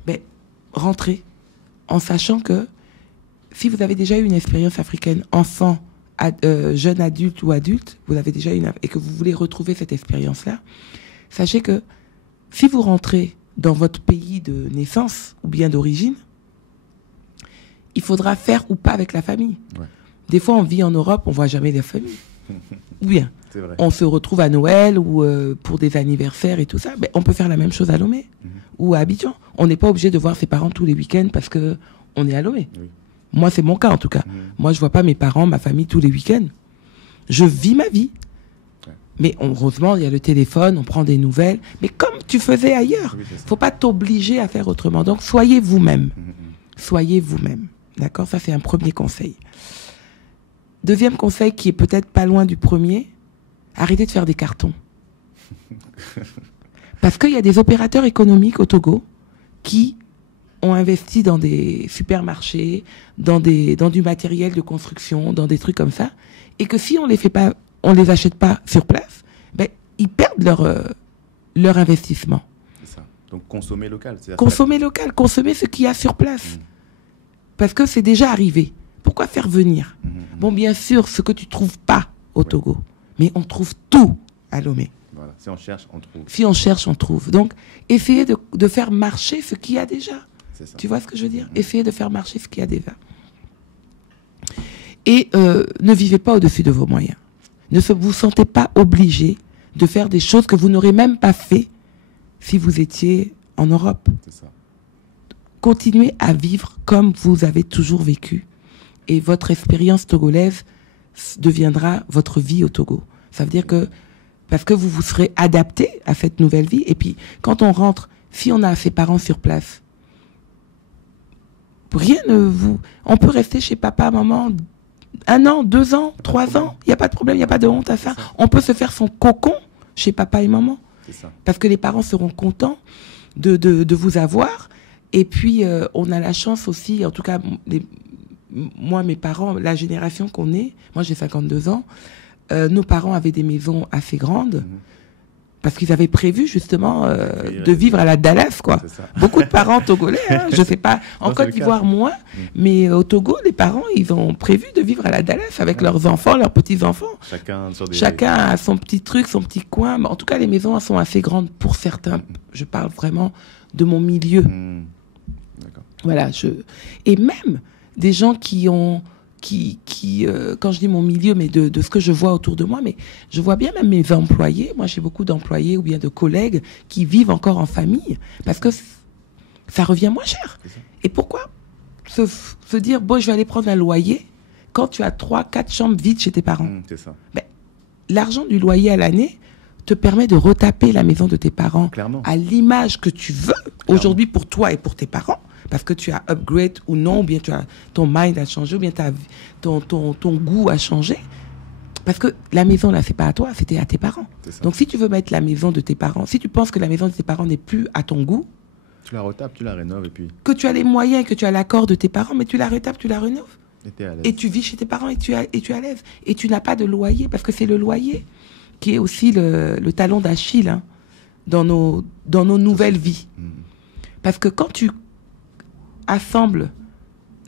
ben, rentrez en sachant que si vous avez déjà eu une expérience africaine, enfant, jeune adulte ou adulte, vous avez déjà et que vous voulez retrouver cette expérience-là, sachez que si vous rentrez dans votre pays de naissance ou bien d'origine, il faudra faire ou pas avec la famille. Ouais. Des fois, on vit en Europe, on voit jamais la famille. Ou bien, on se retrouve à Noël ou pour des anniversaires et tout ça. Ben, on peut faire la même chose à Lomé ou à Abidjan. On n'est pas obligé de voir ses parents tous les week-ends parce que on est à Lomé. Oui. Moi, c'est mon cas en tout cas. Moi, je vois pas mes parents, ma famille tous les week-ends. Je vis ma vie. Ouais. Mais heureusement, il y a le téléphone, on prend des nouvelles. Mais comme tu faisais ailleurs, oui, faut pas t'obliger à faire autrement. Donc, soyez vous-même. Soyez vous-même. D'accord? Ça, c'est un premier conseil. Deuxième conseil qui est peut-être pas loin du premier, arrêtez de faire des cartons. Parce qu'il y a des opérateurs économiques au Togo qui ont investi dans des supermarchés, dans du matériel de construction, dans des trucs comme ça, et que si on les achète pas sur place, ben, ils perdent leur investissement. C'est ça. Donc consommer local. Consommer local, consommer ce qu'il y a sur place. Parce que c'est déjà arrivé. Pourquoi faire venir? Bon, bien sûr, ce que tu trouves pas au Togo, mais on trouve tout à Lomé. Voilà. Si on cherche, on trouve. Si on cherche, on trouve. Donc, essayez de faire marcher ce qu'il y a déjà. Tu vois ce que je veux dire? Essayez de faire marcher ce qu'il y a déjà. Et ne vivez pas au-dessus de vos moyens. Ne vous sentez pas obligé de faire des choses que vous n'aurez même pas fait si vous étiez en Europe. C'est ça. Continuez à vivre comme vous avez toujours vécu. Et votre expérience togolaise deviendra votre vie au Togo. Ça veut dire que, parce que vous vous serez adapté à cette nouvelle vie. Et puis, quand on rentre, si on a ses parents sur place, on peut rester chez papa, maman, 1 an, 2 ans, 3 ans. Il n'y a pas de problème, il n'y a pas de honte à ça. On peut se faire son cocon chez papa et maman. Ça. Parce que les parents seront contents de vous avoir. Et puis, on a la chance aussi, en tout cas, moi, mes parents, la génération qu'on est, moi j'ai 52 ans, nos parents avaient des maisons assez grandes parce qu'ils avaient prévu justement de vivre à la Dallas, quoi. Beaucoup de parents togolais, hein, je sais pas, en Côte d'Ivoire moins, mais au Togo, les parents, ils ont prévu de vivre à la Dallas avec leurs enfants, leurs petits-enfants. Chacun a son petit truc, son petit coin. Mais en tout cas, les maisons elles sont assez grandes pour certains. Je parle vraiment de mon milieu. Voilà, et même des gens qui ont, quand je dis mon milieu, mais de ce que je vois autour de moi, mais je vois bien même mes employés. Moi, j'ai beaucoup d'employés ou bien de collègues qui vivent encore en famille parce que ça revient moins cher. Et pourquoi se dire, bon, je vais aller prendre un loyer quand tu as 3-4 chambres vides chez tes parents? C'est ça. Ben, l'argent du loyer à l'année te permet de retaper la maison de tes parents à l'image que tu veux. Aujourd'hui, pour toi et pour tes parents, parce que tu as upgrade ou non, ou bien ton mind a changé, ou bien ton goût a changé. Parce que la maison, là, c'est pas à toi, c'était à tes parents. Donc, si tu veux mettre la maison de tes parents, si tu penses que la maison de tes parents n'est plus à ton goût, tu la retapes, tu la rénoves et puis... Que tu as les moyens, que tu as l'accord de tes parents, mais tu la retapes, tu la rénoves. Et tu vis chez tes parents et tu es à l'aise. Et tu n'as pas de loyer, parce que c'est le loyer qui est aussi le talon d'Achille hein, dans nos nouvelles vies. Parce que quand tu assembles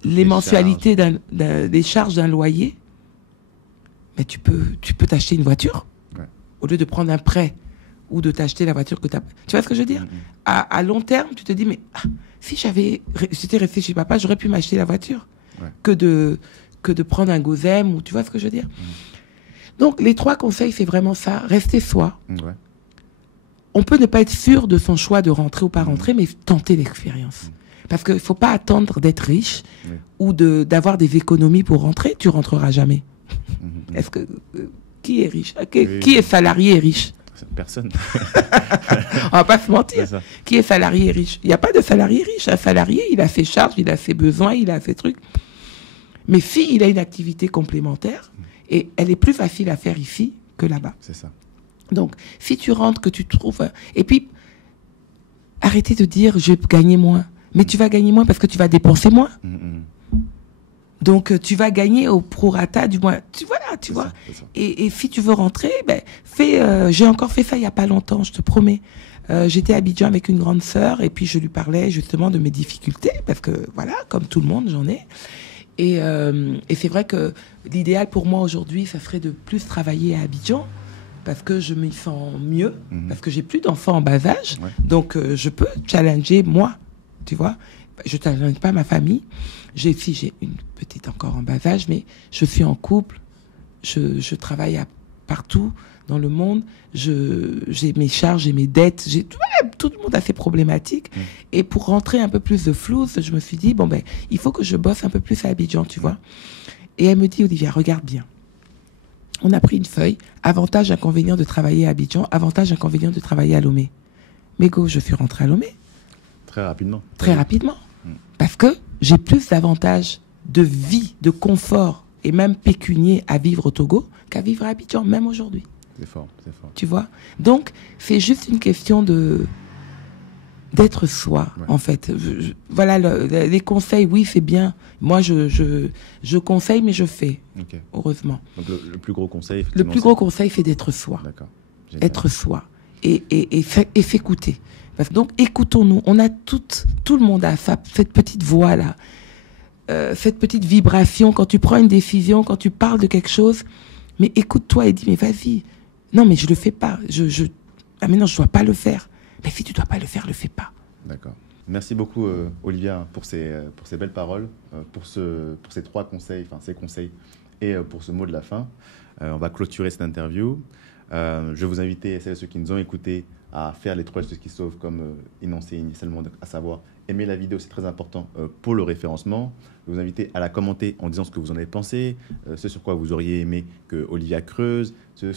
les mensualités des charges d'un loyer, mais tu peux t'acheter une voiture au lieu de prendre un prêt ou de t'acheter la voiture que tu as. Tu vois ce que je veux dire? À long terme, tu te dis, mais si j'étais resté chez papa, j'aurais pu m'acheter la voiture que de prendre un Gozem, ou tu vois ce que je veux dire? Donc, les 3 conseils, c'est vraiment ça. Rester soi. On peut ne pas être sûr de son choix de rentrer ou pas rentrer, mais tenter l'expérience. Parce qu'il ne faut pas attendre d'être riche ou d'avoir des économies pour rentrer. Tu rentreras jamais. Est-ce que qui est riche? Qui est salarié et riche? Personne. On va pas se mentir. Qui est salarié et riche? Il n'y a pas de salarié riche. Un salarié, il a ses charges, il a ses besoins, il a ses trucs. Mais si il a une activité complémentaire, et elle est plus facile à faire ici que là-bas. C'est ça. Donc, si tu rentres, que tu trouves... Et puis, arrêtez de dire, je vais gagner moins. Mais tu vas gagner moins parce que tu vas dépenser moins. Donc, tu vas gagner au prorata du moins. Tu vois. Et si tu veux rentrer, j'ai encore fait ça il n'y a pas longtemps, je te promets. J'étais à Abidjan avec une grande sœur et puis je lui parlais justement de mes difficultés parce que, voilà, comme tout le monde, j'en ai. Et c'est vrai que l'idéal pour moi aujourd'hui, ça serait de plus travailler à Abidjan parce que je m'y sens mieux, parce que j'ai plus d'enfants en bas âge. Donc, je peux challenger moi, tu vois. Je ne challenge pas ma famille. J'ai une petite encore en bas âge, mais je suis en couple. Je travaille partout dans le monde. J'ai mes charges, j'ai mes dettes. Tout le monde a ses problématiques. Et pour rentrer un peu plus de flou, je me suis dit, il faut que je bosse un peu plus à Abidjan, tu vois. Et elle me dit, Olivia, regarde bien. On a pris une feuille. Avantage, inconvénient de travailler à Abidjan. Avantage, inconvénient de travailler à Lomé. Mais je suis rentrée à Lomé. Très rapidement. Très rapidement. Parce que j'ai plus d'avantages de vie, de confort et même pécunier à vivre au Togo qu'à vivre à Abidjan, même aujourd'hui. C'est fort. Tu vois? Donc, c'est juste une question d'être soi, en fait. Voilà, les conseils, oui, c'est bien. Moi, je conseille, mais je fais, heureusement. Donc, le plus gros conseil, Le plus gros conseil, c'est d'être soi. D'accord. Être soi. Et s'écouter. Donc, écoutons-nous. On a tout le monde a cette petite voix-là, cette petite vibration. Quand tu prends une décision, quand tu parles de quelque chose, mais écoute-toi et dis, mais vas-y. Non, mais je le fais pas. Mais non, je dois pas le faire. Mais si tu dois pas le faire, le fais pas. D'accord. Merci beaucoup, Olivia, pour ces belles paroles, pour ces 3 conseils, ces conseils, et pour ce mot de la fin. On va clôturer cette interview. Je vais vous inviter, celles et ceux qui nous ont écoutés, à faire les 3 gestes qui sauvent, comme énoncé initialement, à savoir aimer la vidéo, c'est très important pour le référencement. Je vais vous inviter à la commenter en disant ce que vous en avez pensé, ce sur quoi vous auriez aimé que Olivia creuse, ce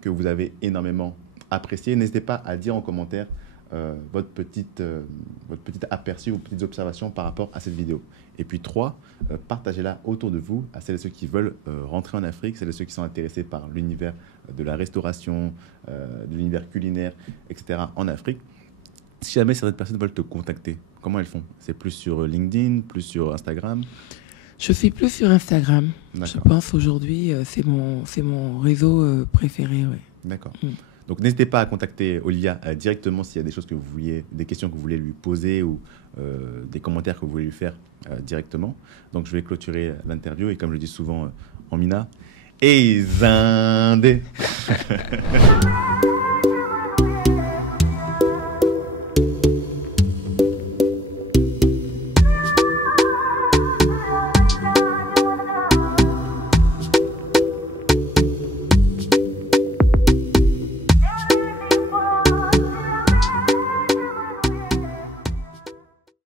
que vous avez énormément apprécié. N'hésitez pas à dire en commentaire votre petit aperçu, vos petites observations par rapport à cette vidéo. Et puis 3, partagez-la autour de vous à celles et ceux qui veulent rentrer en Afrique, celles et ceux qui sont intéressés par l'univers de la restauration, de l'univers culinaire, etc. en Afrique. Si jamais certaines personnes veulent te contacter, comment elles font? C'est plus sur LinkedIn, plus sur Instagram? Je suis plus sur Instagram. Je pense aujourd'hui, c'est mon réseau préféré. Ouais. D'accord. Donc n'hésitez pas à contacter Olivia directement s'il y a des choses que vous vouliez, des questions que vous voulez lui poser ou des commentaires que vous voulez lui faire directement. Donc je vais clôturer l'interview et comme je dis souvent en Mina, et Zindé.